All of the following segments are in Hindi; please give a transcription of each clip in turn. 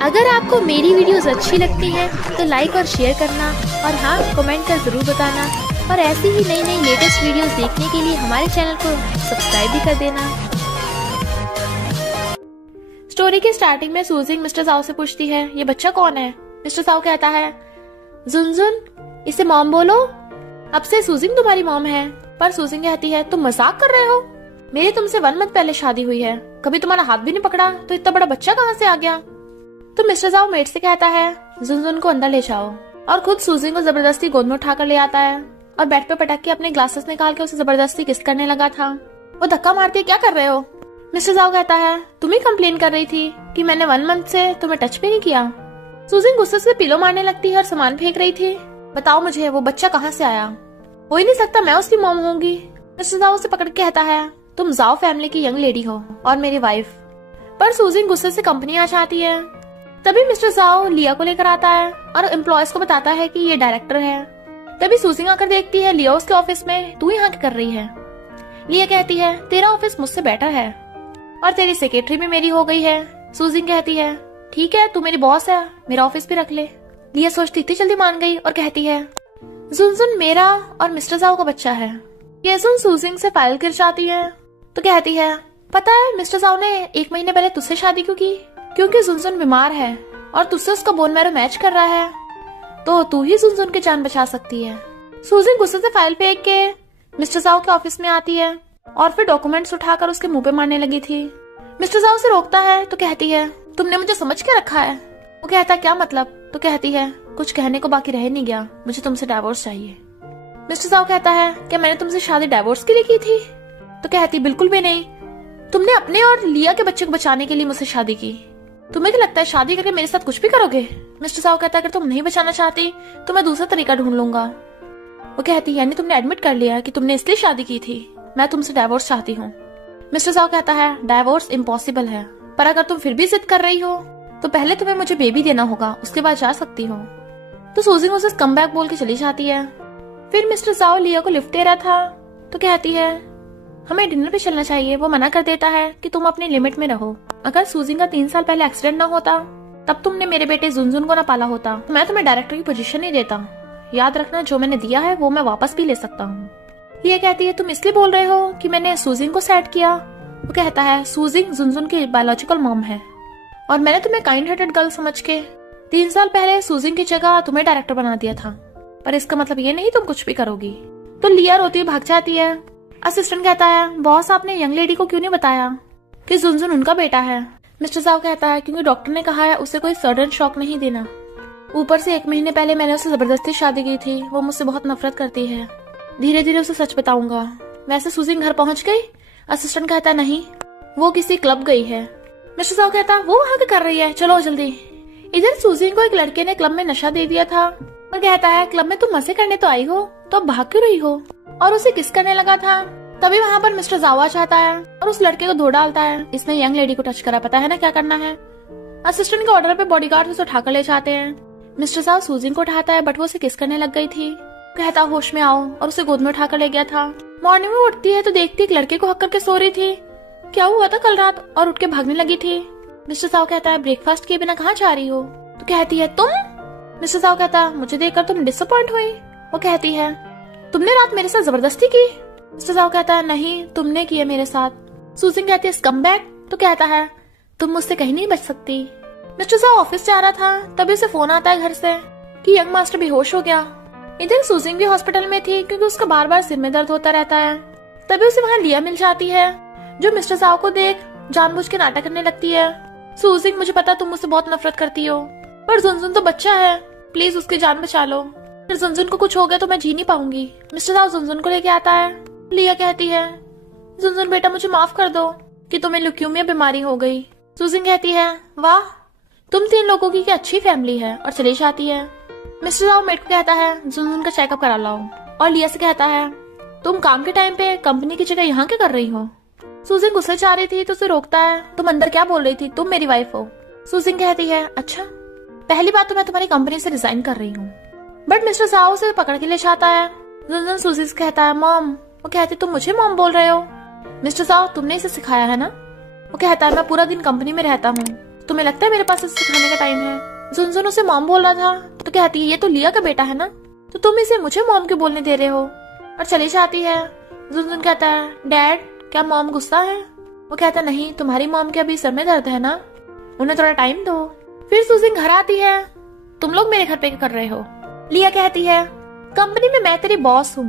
अगर आपको मेरी वीडियोस अच्छी लगती है तो लाइक और शेयर करना, और हाँ, कमेंट कर जरूर बताना। और ऐसी ही नई नई लेटेस्ट वीडियोस देखने के लिए हमारे चैनल को सब्सक्राइब भी कर देना। स्टोरी के स्टार्टिंग में सूजिंग मिस्टर साओ से पूछती है, ये बच्चा कौन है? मिस्टर साओ कहता है, जुनजुन, इसे मॉम बोलो। अब से सूजिंग तुम्हारी मॉम है। पर सूजिंग कहती है, तुम मजाक कर रहे हो? मेरी तुमसे 1 मंथ पहले शादी हुई है, कभी तुम्हारा हाथ भी नहीं पकड़ा, तो इतना बड़ा बच्चा कहाँ से आ गया? तो मिस्टर साओ मेट से कहता है, जुनजुन को अंदर ले जाओ, और खुद सूजिंग को जबरदस्ती गोद में उठाकर ले आता है और बेड पे पटक के अपने ग्लासेस निकाल के उसे जबरदस्ती किस करने लगा था। वो धक्का मारती, क्या कर रहे हो? मिस्टर साओ कहता है, तुम ही कंप्लेन कर रही थी कि मैंने 1 मंथ से तुम्हें टच भी नहीं किया। सूजिंग गुस्से से पिलो मारने लगती है और सामान फेंक रही थी। बताओ मुझे, वो बच्चा कहाँ से आया? हो ही नहीं सकता, मैं उसकी मॉम होंगी। मिस्टर साओ उसे पकड़ के कहता है, तुम जाओ फैमिली की यंग लेडी हो और मेरी वाइफ। पर सूजिंग गुस्से से कंपनी आ जाती है। तभी मिस्टर साओ लिया को लेकर आता है और एम्प्लॉयज को बताता है कि ये डायरेक्टर है। तभी सूजिंग आकर देखती है लिया उसके ऑफिस में। तू यहाँ क्या कर रही है? लिया कहती है, तेरा ऑफिस मुझसे बेटर है और तेरी सेक्रेटरी भी मेरी हो गई है। सूजिंग कहती है, ठीक है, तू मेरी बॉस है, मेरा ऑफिस भी रख ले। लिया सोचती इतनी जल्दी मान गई और कहती है, जुनजुन मेरा और मिस्टर साओ का बच्चा है। ये सुन सूजिंग से फाइल गिर जाती है तो कहती है, पता है मिस्टर साओ ने 1 महीने पहले तुझसे शादी क्यों की? क्योंकि जुनजुन बीमार है और तुझसे उसका बोन मैरो मैच कर रहा है, तो तू ही जुनजुन की जान बचा सकती है। सूजिंग गुस्से से फाइल फेंक के मिस्टर साओ के ऑफिस में आती है और फिर डॉक्यूमेंट्स उठाकर उसके मुंह पे मारने लगी थी। मिस्टर साओ उसे रोकता है तो कहती है, तुमने मुझे समझ के रखा है? वो कहता, क्या मतलब? तो कहती है, कुछ कहने को बाकी रह नहीं गया, मुझे तुमसे डाइवोर्स चाहिए। मिस्टर साओ कहता है, क्या मैंने तुमसे शादी डाइवोर्स के लिए की थी? तो कहती, बिल्कुल भी नहीं, तुमने अपने और लिया के बच्चे को बचाने के लिए मुझसे शादी की। तुम्हें क्या लगता है शादी करके मेरे साथ कुछ भी करोगे? मिस्टर साओ कहता है, अगर तुम नहीं बचाना चाहती तो मैं दूसरा तरीका ढूंढ लूंगा। वो कहती है, यानी तुमने एडमिट कर लिया कि तुमने इसलिए शादी की थी? मैं तुमसे डाइवोर्स चाहती हूँ। मिस्टर साओ कहता है, डाइवोर्स इम्पॉसिबल है, पर अगर तुम फिर भी जिद कर रही हो तो पहले तुम्हें मुझे बेबी देना होगा, उसके बाद जा सकती हो। तो सूजिंग उसे कम बैक बोल के चली जाती है। फिर मिस्टर साओ लिया को लिफ्ट दे रहा था तो कहती है, हमें डिनर पे चलना चाहिए। वो मना कर देता है कि तुम अपनी लिमिट में रहो। अगर सूजिंग का 3 साल पहले एक्सीडेंट ना होता तब तुमने मेरे बेटे जुनजुन को ना पाला होता तो मैं तुम्हें डायरेक्टर की पोजीशन नहीं देता। याद रखना, जो मैंने दिया है वो मैं वापस भी ले सकता हूँ। लिया कहती है, तुम इसलिए बोल रहे हो कि मैंने सूजिंग को सेट किया? वो कहता है, सूजिंग जुनजुन की बायोलॉजिकल मॉम है और मैंने तुम्हें काइंड हार्टेड गर्ल समझ के 3 साल पहले सूजिंग की जगह तुम्हें डायरेक्टर बना दिया था, पर इसका मतलब ये नहीं तुम कुछ भी करोगी। तो लिया रोती हुई भाग जाती है। असिस्टेंट कहता है, बॉस आपने यंग लेडी को क्यों नहीं बताया कि जुनजुन उनका बेटा है? मिस्टर साओ कहता है, क्योंकि डॉक्टर ने कहा है उसे कोई सडन शॉक नहीं देना। ऊपर से 1 महीने पहले मैंने उसे जबरदस्ती शादी की थी, वो मुझसे बहुत नफरत करती है। धीरे धीरे उसे सच बताऊंगा। वैसे सूजिंग घर पहुंच गई? असिस्टेंट कहता, नहीं, वो किसी क्लब गई है। मिस्टर साओ कहता, वो वहाँ क्या कर रही है, चलो जल्दी। इधर सूजिंग को एक लड़के ने क्लब में नशा दे दिया था। वो कहता है, क्लब में तुम मजे करने तो आई हो, तो अब भाग क्यों रही हो? और उसे किस करने लगा था। तभी वहाँ पर मिस्टर जाओ आ जाता है और उस लड़के को धो डालता है। इसने यंग लेडी को टच करा, पता है ना क्या करना है। असिस्टेंट के ऑर्डर पे बॉडीगार्ड उसे उठाकर ले जाते हैं। मिस्टर साहब सूजिंग को उठाता है, बट वो उसे किस करने लग गई थी। कहता, होश में आओ, और उसे गोद में उठाकर ले गया था। मॉर्निंग में उठती है तो देखती एक लड़के को हक करके सो रही थी। क्या हुआ था कल रात? और उठ के भागने लगी थी। मिस्टर साहब कहता है, ब्रेकफास्ट किए बिना कहाँ जा रही हो? तो कहती है, तुम? मिस्टर साहब कहता, मुझे देखकर तुम डिसअपॉइंट हुई? वो कहती है, तुमने रात मेरे साथ जबरदस्ती की? मिस्टर साहब कहता है, नहीं, तुमने किया मेरे साथ। सूजिंग कहती है, स्कमबैग। तो कहता है, तुम मुझसे कहीं नहीं बच सकती। मिस्टर साहब ऑफिस जा रहा था, तभी उसे फोन आता है घर से कि यंग मास्टर बेहोश हो गया। इधर सूजिंग भी हॉस्पिटल में थी क्योंकि उसका बार बार सिर में दर्द होता रहता है। तभी उसे वहाँ लिया मिल जाती है, जो मिस्टर साहब को देख जानबूझ के नाटक करने लगती है। सूजिंग, मुझे पता तुम मुझसे बहुत नफरत करती हो, पर जुनजुन तो बच्चा है, प्लीज उसकी जान बचा लो। फिर जुनजुन को कुछ हो गया तो मैं जी नहीं पाऊंगी। मिस्टर साहब जुनजुन को लेके आता है। लिया कहती है, जुनजुन बेटा मुझे माफ कर दो कि तुम्हें ल्यूकेमिया बीमारी हो गई। सूजिंग कहती है, वाह, तुम 3 लोगों की अच्छी फैमिली है, और चली जाती है। मिस्टर साहब मेट को कहता है, जुनजुन का चेकअप करा लाओ, और लिया से कहता है, तुम काम के टाइम पे कंपनी की जगह यहाँ क्या कर रही हो? सूजिंग गुस्से जा रही थी तो उसे रोकता है, तुम अंदर क्या बोल रही थी, तुम मेरी वाइफ हो। सूजिंग कहती है, अच्छा, पहली बात तो मैं तुम्हारी कंपनी से रिजाइन कर रही हूँ। बट मिस्टर साहब उसे पकड़ के ले जाता है। जुनजुन सूजी से कहता है, मॉम। वो कहती, तुम मुझे मॉम बोल रहे हो? मिस्टर साहब, तुमने इसे सिखाया है ना? वो कहता है, मैं पूरा दिन कंपनी में रहता हूँ, तुम्हें लगता है मेरे पास इसे सिखाने का टाइम है? जुनजुन उसे मॉम बोल रहा था तो कहती है ये तो लिया का बेटा है ना, तो तुम इसे मुझे मॉम क्यों बोलने दे रहे हो? और चली जाती है। जुनजुन कहता है डैड क्या मॉम गुस्सा है? वो कहता नहीं, तुम्हारी मॉम के अभी सर में दर्द है ना, उन्हें थोड़ा टाइम दो। फिर सूजिन घर आती है। तुम लोग मेरे घर पे क्या कर रहे हो? लिया कहती है कंपनी में मैं तेरी बॉस हूँ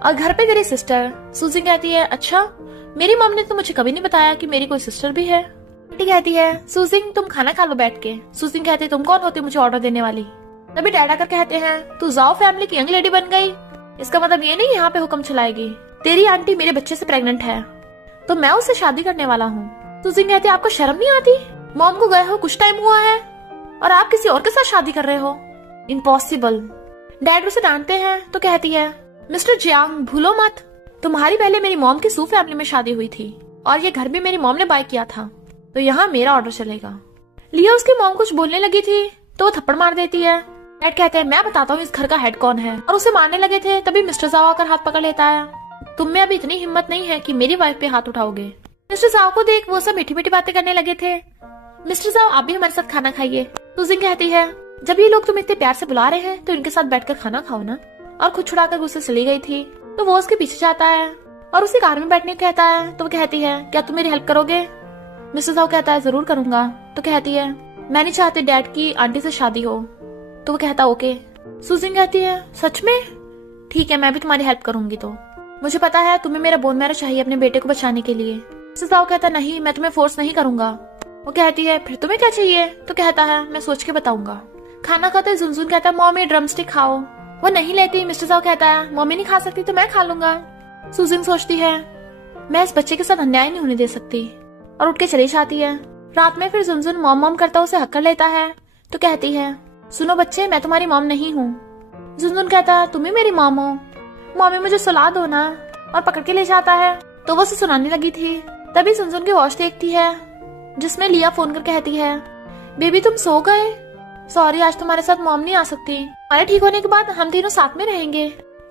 और घर पे तेरी सिस्टर। सूजिन कहती है अच्छा, मेरी मॉम ने तो मुझे कभी नहीं बताया कि मेरी कोई सिस्टर भी है। आंटी कहती है सूजिन तुम खाना खा लो बैठ के। सूजिन कहती है तुम कौन होती मुझे ऑर्डर देने वाली? तभी डैड आकर कहते हैं तू जाओ फैमिली की यंग लेडी बन गई, इसका मतलब ये नहीं यहाँ पे हुक्म चलाएगी। तेरी आंटी मेरे बच्चे से प्रेग्नेंट है तो मैं उससे शादी करने वाला हूँ। सूजिन कहती है आपको शर्म नहीं आती? मॉम को गए हो कुछ टाइम हुआ है और आप किसी और के साथ शादी कर रहे हो, इम्पॉसिबल। डैड उसे डांटते हैं तो कहती है मिस्टर जियांग भूलो मत, तुम्हारी पहले मेरी मॉम की सू फैमिली में शादी हुई थी और ये घर भी मेरी मॉम ने बाय किया था, तो यहाँ मेरा ऑर्डर चलेगा। लिया उसकी मॉम कुछ बोलने लगी थी तो वो थप्पड़ मार देती है। डैड कहते हैं मैं बताता हूँ इस घर का हेड कौन है, और उसे मारने लगे थे तभी मिस्टर जाओ आकर हाथ पकड़ लेता है। तुम में अभी इतनी हिम्मत नहीं है कि मेरी वाइफ पे हाथ उठाओगे। मिस्टर जाओ को देख वो सब मीठी मीठी बातें करने लगे थे। मिस्टर जाओ आप भी हमारे साथ खाना खाइए। सूजिन कहती है जब ये लोग तुम्हें इतने प्यार से बुला रहे हैं तो इनके साथ बैठकर खाना खाओ ना, और खुद छुड़ाकर गुस्से चली गई थी। तो वो उसके पीछे जाता है और उसे कार में बैठने को कहता है। तो वो कहती है क्या तुम मेरी हेल्प करोगे? मिस्टर जाओ कहता है जरूर करूंगा। तो कहती है मैं नहीं चाहती डैड की आंटी से शादी हो। तो वो कहता ओके। सूजिन कहती है सच में? ठीक है मैं भी तुम्हारी हेल्प करूंगी। तो मुझे पता है तुम्हें मेरा बोन मैरो चाहिए अपने बेटे को बचाने के लिए। मिस्टर जाओ कहता नहीं मैं तुम्हें फोर्स नहीं करूंगा। वो कहती है फिर तुम्हें क्या चाहिए? तो कहता है मैं सोच के बताऊंगा। खाना खाते जुनजुन कहता है मॉमी ड्रम स्टिक खाओ। वो नहीं लेती। मिस्टर जाओ कहता है मॉमी नहीं खा सकती तो मैं खा लूंगा। सूजिन सोचती है मैं इस बच्चे के साथ अन्याय नहीं होने दे सकती, और उठ के चली जाती है। रात में फिर जुनजुन मॉम मॉम करता उसे हक कर लेता है। तो कहती है सुनो बच्चे मैं तुम्हारी मॉम नहीं हूँ। जुनजुन कहता है तुम ही मेरी मॉम हो, मॉमी मुझे सुला दो ना, और पकड़ के ले जाता है। तो वो उसे सुनाने लगी थी। तभी जुनजुन की वॉच देखती है जिसमें लिया फोन कर कहती है बेबी तुम सो गए? सॉरी आज तुम्हारे साथ मॉम नहीं आ सकती, हमारे ठीक होने के बाद हम तीनों साथ में रहेंगे।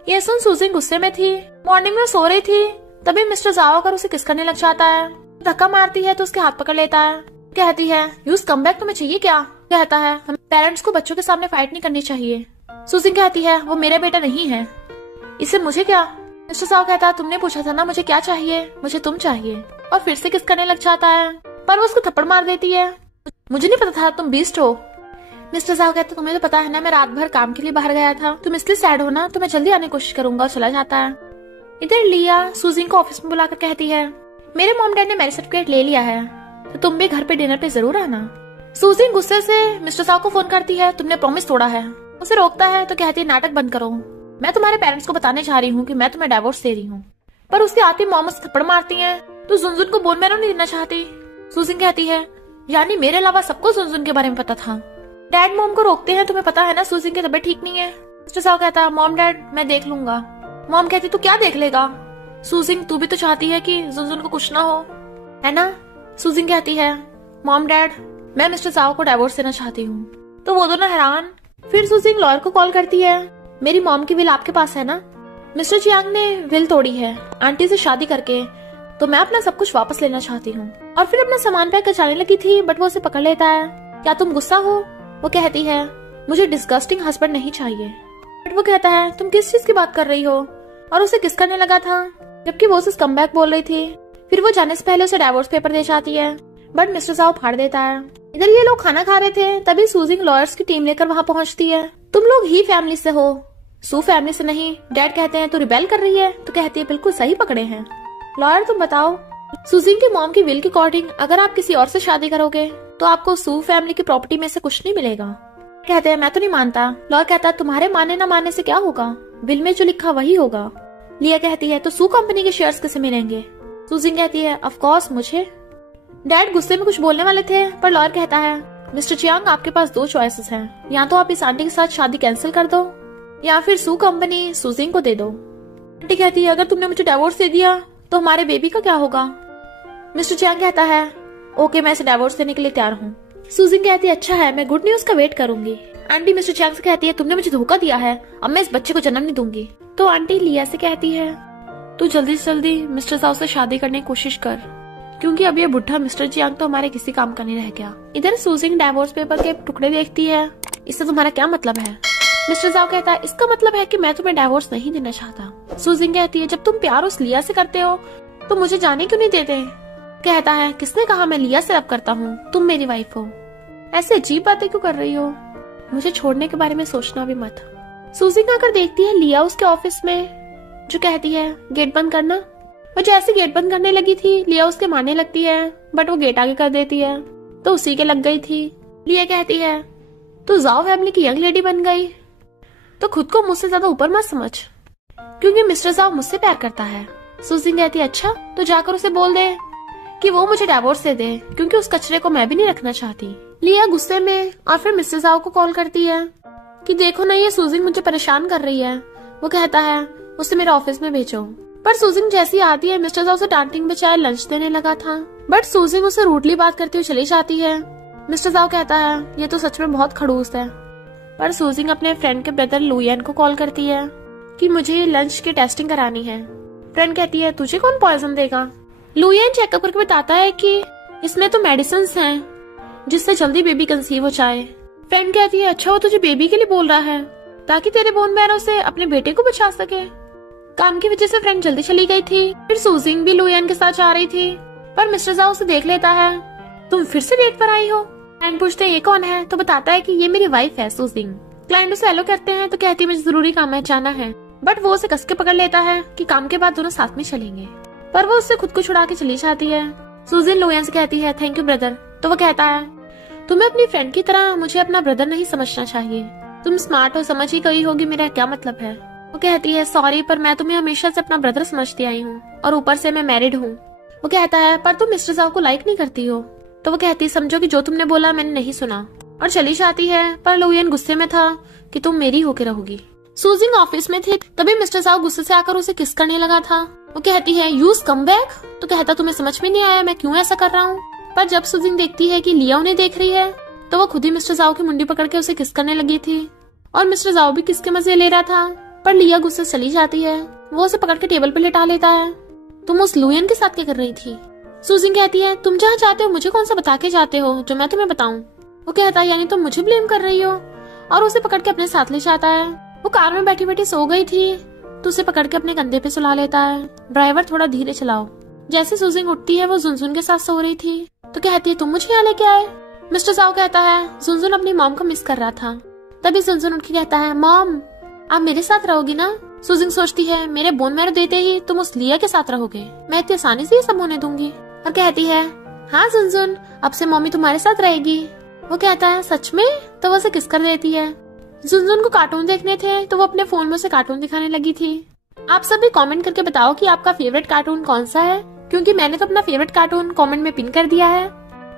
ये सुन सूजिन गुस्से में थी। मॉर्निंग में सो रही थी तभी मिस्टर जाओ आकर उसे किस करने लग जाता है। धक्का मारती है तो उसके हाथ पकड़ लेता है। कहती है यूज कम बैक तुम्हें चाहिए क्या? कहता है हम पेरेंट्स को बच्चों के सामने फाइट नहीं करनी चाहिए। सूजिन कहती है वो मेरा बेटा नहीं है, इससे मुझे क्या? मिस्टर साव कहता है तुमने पूछा था ना मुझे क्या चाहिए, मुझे तुम चाहिए, और फिर से किस करने लग जाता है पर वो उसको थप्पड़ मार देती है। मुझे नहीं पता था तुम बीस्ट हो। मिस्टर साव कहता है तुम्हें तो पता है ना मैं रात भर काम के लिए बाहर गया था, तुम इसलिए सैड हो ना, तो मैं जल्दी आने की कोशिश करूंगा, और चला जाता है। इधर लिया सूजिन को ऑफिस में बुलाकर कहती है मेरे मॉम डैड ने मैरिज सर्टिफिकेट ले लिया है तो तुम भी घर पे डिनर पे जरूर आना। सूजिन गुस्से से मिस्टर साव को फोन करती है तुमने प्रॉमिस तोड़ा है। उसे रोकता है तो कहती है नाटक बंद करो, मैं तुम्हारे पेरेंट्स को बताने जा रही हूँ कि मैं तुम्हें डिवोर्स दे रही हूँ। पर उसके आती मॉम उसे थप्पड़ मारती है तो जुनजुन को बोन मैरो नहीं देना चाहती। सूजिन कहती है यानी मेरे अलावा सबको जुनजुन के बारे में पता था। डैड मॉम को रोकते हैं तुम्हें पता है ना सूजिन की तबीयत ठीक नहीं है। मिस्टर साव कहता है मॉम डैड मैं देख लूंगा। मॉम कहती तू क्या देख लेगा? सूजिन तू भी तो चाहती है कि जुनजुन को कुछ ना हो है ना? सूजिन कहती है मॉम डैड मैं मिस्टर साव को डिवोर्स देना चाहती हूँ। तो वो दोनों हैरान। फिर सूजिन लॉयर को कॉल करती है मेरी मॉम की विल आपके पास है ना? मिस्टर जियांग ने विल तोड़ी है आंटी से शादी करके, तो मैं अपना सब कुछ वापस लेना चाहती हूँ। और फिर अपना सामान पैक कर जाने लगी थी बट वो उसे पकड़ लेता है। क्या तुम गुस्सा हो? वो कहती है मुझे डिस्गस्टिंग हस्बैंड नहीं चाहिए। बट वो कहता है तुम किस चीज की बात कर रही हो, और उसे किस करने लगा था जबकि वो उसे कम बैक बोल रही थी। फिर वो जाने से पहले उसे डिवोर्स पेपर दे जाती है बट मिस्टर साव फाड़ देता है। इधर ये लोग खाना खा रहे थे तभी सूजिन लॉयर्स की टीम लेकर वहाँ पहुँचती है। तुम लोग ही फैमिली से हो, सू फैमिली से नहीं। डैड कहते हैं तू रिबेल कर रही है, तो कहती है बिल्कुल सही पकड़े हैं। लॉयर तुम बताओ सूजिन की मॉम की विल के अकॉर्डिंग अगर आप किसी और से शादी करोगे तो आपको सू फैमिली की प्रॉपर्टी में से कुछ नहीं मिलेगा। कहते हैं मैं तो नहीं मानता। लॉयर कहता है तुम्हारे मानने ना मानने से क्या होगा, विल में जो लिखा वही होगा। लिया कहती है तो सू कंपनी के शेयर्स किसे मिलेंगे? सूजिन कहती है ऑफ कोर्स मुझे। डैड गुस्से में कुछ बोलने वाले थे पर लॉयर कहता है मिस्टर चियांग आपके पास दो चॉइसेस हैं, या तो आप इस आंटी के साथ शादी कैंसिल कर दो या फिर सू कंपनी सूजिन को दे दो। आंटी कहती है अगर तुमने मुझे डिवोर्स दे दिया तो हमारे बेबी का क्या होगा? मिस्टर चियांग कहता है ओके मैं इसे डिवोर्स देने के लिए तैयार हूँ। सूजिन कहती है अच्छा है मैं गुड न्यूज का वेट करूंगी। आंटी मिस्टर चियांग से कहती है तुमने मुझे धोखा दिया है, अब मैं इस बच्चे को जन्म नहीं दूंगी। तो आंटी लिया से कहती है तू जल्दी से जल्दी मिस्टर साउ से शादी करने की कोशिश कर, क्योंकि अब ये बुढ़ा मिस्टर जियांग तो हमारे किसी काम का नहीं रह गया। इधर सूजिंग डाइवोर्स पेपर के टुकड़े देखती है। इससे तुम्हारा क्या मतलब है? मिस्टर जाओ कहता है इसका मतलब है कि मैं तुम्हें डाइवोर्स नहीं देना चाहता। सूजिंग कहती है जब तुम प्यार उस लिया से करते हो तो मुझे जाने क्यों नहीं देते? कहता है किसने कहा मैं लिया से लव करता हूँ, तुम मेरी वाइफ हो। ऐसे अजीब बातें क्यों कर रही हो? मुझे छोड़ने के बारे में सोचना भी मत। सूजिंग आकर देखती है लिया उसके ऑफिस में, जो कहती है गेट बंद करना। वो जैसे गेट बंद करने लगी थी लिया उसके मारने लगती है, बट वो गेट आगे कर देती है तो उसी के लग गई थी। लिया कहती है तू जाओ फैमिली की यंग लेडी बन गई तो खुद को मुझसे ज्यादा ऊपर मत समझ, क्योंकि मिस्टर जाओ मुझसे प्यार करता है। सूजिंग कहती है अच्छा तो जाकर उसे बोल दे कि वो मुझे डाइवोर्स दे दे, क्योंकि उस कचरे को मैं भी नहीं रखना चाहती। लिया गुस्से में और फिर मिस्टर जाओ को कॉल करती है कि देखो ना ये सूजिंग मुझे परेशान कर रही है। वो कहता है उसे मेरे ऑफिस में भेजो। पर सूजिंग जैसी आती है मिस्टर जाओ उसे डांटिंग बचाए लंच देने लगा था, बट सूजिंग उसे रूडली बात करती हुई चली जाती है। मिस्टर जाओ कहता है ये तो सच में बहुत खड़ूस है। पर सूजिंग अपने फ्रेंड के ब्रदर लुयन को कॉल करती है कि मुझे लंच की टेस्टिंग करानी है। फ्रेंड कहती है तुझे कौन पॉइजन देगा? लुयन चेकअप करके बताता है कि इसमें तो मेडिसिन हैं जिससे जल्दी बेबी कंसीव हो जाए। फ्रेंड कहती है अच्छा वो तुझे बेबी के लिए बोल रहा है ताकि तेरे बोन मैरो से अपने बेटे को बचा सके। काम की वजह से फ्रेंड जल्दी चली गई थी। फिर सूजिंग भी लुयन के साथ जा रही थी, पर मिस्टर जाओ उसे देख लेता है। तुम फिर से डेट पर आई हो? क्लाइंट पूछते हैं ये कौन है, तो बताता है कि ये मेरी वाइफ है सूजिंग। क्लाइंट उसे हेलो कहते हैं तो कहती है मुझे जरूरी काम है जाना है, बट वो उसे कस के पकड़ लेता है कि काम के बाद दोनों साथ में चलेंगे, पर वो उससे खुद को छुड़ा के चली जाती है। सूजिन लुयन से कहती है थैंक यू ब्रदर, तो वो कहता है तुम्हें अपनी फ्रेंड की तरह मुझे अपना ब्रदर नहीं समझना चाहिए, तुम स्मार्ट हो समझ ही गई होगी मेरा क्या मतलब है। वो कहती है सॉरी पर मैं तुम्हें हमेशा से अपना ब्रदर समझती आई हूँ और ऊपर से मैं मैरिड हूँ। वो कहता है पर तुम मिस्टर जाओ को लाइक नहीं करती हो। तो वो कहती है समझो कि जो तुमने बोला मैंने नहीं सुना, और चली जाती है। पर लुयन गुस्से में था कि तुम मेरी होके रहोगी। सूजिंग ऑफिस में थी तभी मिस्टर जाओ गुस्से से आकर उसे किस करने लगा था। वो कहती है यूज कम बैक, तो कहता तुम्हें समझ में नहीं आया मैं क्यों ऐसा कर रहा हूँ। पर जब सूजिंग देखती है कि लिया उन्हें देख रही है तो वो खुद ही मिस्टर जाओ की मुंडी पकड़ के उसे किस करने लगी थी, और मिस्टर जाओ भी किसके मजे ले रहा था। पर लिया गुस्से चली जाती है, वो उसे पकड़ के टेबल पे लेटा लेता है। तुम उस लुयन के साथ क्या कर रही थी? सूजिंग कहती है तुम जहाँ जाते हो मुझे कौन सा बता के जाते हो जो मैं तुम्हें बताऊं। वो कहता है यानी तुम मुझे ब्लेम कर रही हो, और उसे पकड़ के अपने साथ ले जाता है। वो कार में बैठी बैठी सो गई थी तो उसे पकड़ के अपने कंधे पे सुला लेता है। ड्राइवर थोड़ा धीरे चलाओ। जैसे सूजिंग उठती है वो जुनजुन के साथ सो रही थी तो कहती है तुम मुझे यहाँ लेके आए। मिस्टर जाओ कहता है जुनजुन अपनी मॉम को मिस कर रहा था। तभी जुनजुन उठ के कहता है मॉम आप मेरे साथ रहोगी ना? सूजिंग सोचती है मेरे बोन मैरो देते ही तुम उस लिया के साथ रहोगे, मैं इतनी आसानी से ये सब होने दूंगी। और कहती है हाँ जुनजुन अब से मम्मी तुम्हारे साथ रहेगी। वो कहता है सच में? तो वो उसे किस कर देती है। जुनजुन को कार्टून देखने थे तो वो अपने फोन में उसे कार्टून दिखाने लगी थी। आप सभी कमेंट करके बताओ कि आपका फेवरेट कार्टून कौन सा है, क्योंकि मैंने तो अपना फेवरेट कार्टून कमेंट में पिन कर दिया है।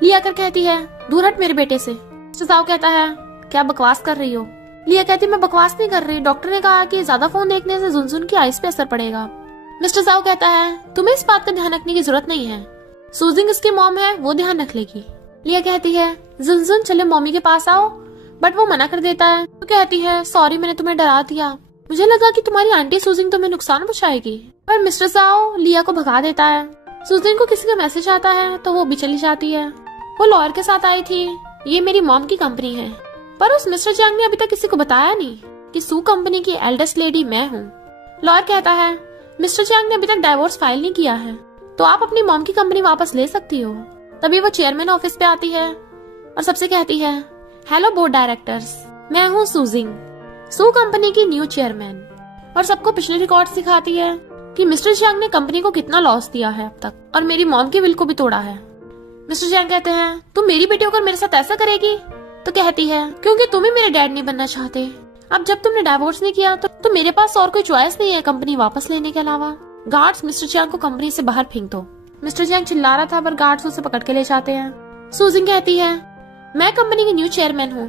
लिया कर कहती है दूर हट मेरे बेटे से। जाओ कहता है क्या बकवास कर रही हो? लिया कहती मैं बकवास नहीं कर रही, डॉक्टर ने कहा कि ज्यादा फोन देखने से जुनजुन की आइज पे असर पड़ेगा। मिस्टर जाओ कहता है तुम्हें इस बात का ध्यान रखने की जरूरत नहीं है, सूजिंग इसकी मॉम है वो ध्यान रख लेगी। लिया कहती है जुनजुन चले मम्मी के पास आओ, बट वो मना कर देता है। तो कहती है सॉरी मैंने तुम्हें डरा दिया, मुझे लगा कि तुम्हारी आंटी सूजिंग तुम्हें नुकसान पहुंचाएगी। पर मिस्टर जाओ लिया को भगा देता है। सूजिंग को किसी का मैसेज आता है तो वो भी चली जाती है। वो लॉयर के साथ आई थी, ये मेरी मॉम की कंपनी है। पर उस मिस्टर जांग ने अभी तक किसी को बताया नहीं कि सू कंपनी की एल्डेस्ट लेडी मैं हूँ। लॉयर कहता है मिस्टर जांग ने अभी तक डाइवोर्स फाइल नहीं किया है तो आप अपनी मॉम की कंपनी वापस ले सकती हो। तभी वो चेयरमैन ऑफिस पे आती है और सबसे कहती है हेलो बोर्ड डायरेक्टर्स, मैं हूँ सूजिंग, सू कंपनी की न्यू चेयरमैन, और सबको पिछले रिकॉर्ड दिखाती है कि मिस्टर जांग ने कंपनी को कितना लॉस दिया है अब तक, और मेरी मॉम के विल को भी तोड़ा है। मिस्टर जांग कहते हैं तुम मेरी बेटी होकर मेरे साथ ऐसा करेगी? तो कहती है क्योंकि तुम ही मेरे डैड नहीं बनना चाहते। अब जब तुमने डाइवोर्स नहीं किया तो मेरे पास और कोई चॉइस नहीं है कंपनी वापस लेने के अलावा। गार्ड्स मिस्टर जांग को कंपनी से बाहर फेंक दो। मिस्टर जांग चिल्ला रहा था पर गार्ड्स उसे पकड़ के ले जाते हैं। सूजिंग कहती है मैं कंपनी की न्यू चेयरमैन हूँ,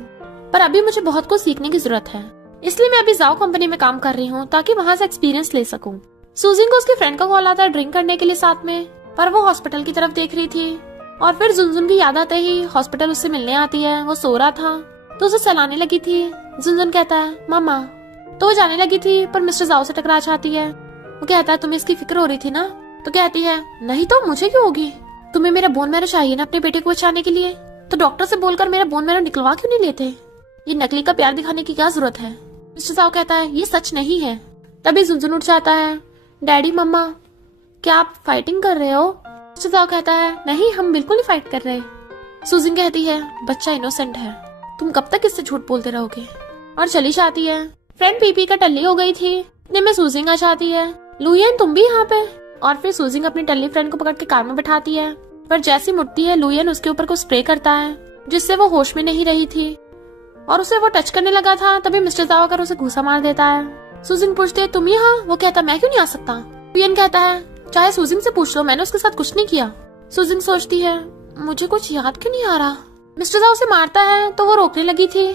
पर अभी मुझे बहुत कुछ सीखने की जरूरत है, इसलिए मैं अभी जाओ कंपनी में काम कर रही हूँ ताकि वहाँ से एक्सपीरियंस ले सकूँ। सूजिंग को उसके फ्रेंड का कॉल आता है ड्रिंक करने के लिए साथ में, पर वो हॉस्पिटल की तरफ देख रही थी। और फिर जुनजुन की याद आते ही हॉस्पिटल उससे मिलने आती है। वो सो रहा था तो उसे चलाने लगी थी। जुनजुन कहता है मामा, तो वो जाने लगी थी पर मिस्टर जाओ से टकरा जाती है। वो कहता है तुम्हें इसकी फिक्र हो रही थी ना? तो कहती है नहीं तो मुझे क्यों होगी, तुम्हें मेरा बोन मैरो चाहिए ना अपने बेटे को बचाने के लिए, तो डॉक्टर से बोलकर मेरा बोन मैरो निकलवा क्यों नहीं लेते? ये नकली का प्यार दिखाने की क्या जरूरत है? मिस्टर साओ कहता है ये सच नहीं है। तभी जुनजुन उठ जाता है। डैडी मम्मा क्या आप फाइटिंग कर रहे हो? मिस्टर साओ कहता है नहीं, हम बिल्कुल नहीं फाइट कर रहे। सुजिन कहती है बच्चा इनोसेंट है, तुम कब तक इससे झूठ बोलते रहोगे, और चली जाती है। फ्रेंड पीपी का टल्ली हो गई थी, इतने में सुजिंग आ जाती है। लुयन तुम भी यहाँ पे? और फिर सुजिंग अपनी टल्ली फ्रेंड को पकड़ के कार में बैठाती है, पर जैसी मुड़ती है लुयन उसके ऊपर को स्प्रे करता है, जिससे वो होश में नहीं रही थी और उसे वो टच करने लगा था। तभी मिस्टर जाओ कर उसे घूसा मार देता है। सुजिंग पूछती है तुम यहाँ? वो कहता मैं क्यों नहीं आ सकता? लुयन कहता है चाहे सुजिंग से पूछ लो, मैंने उसके साथ कुछ नहीं किया। सुजिंग सोचती है मुझे कुछ याद क्यों नहीं आ रहा। मिस्टर जाओ उसे मारता है तो वो रोकने लगी थी,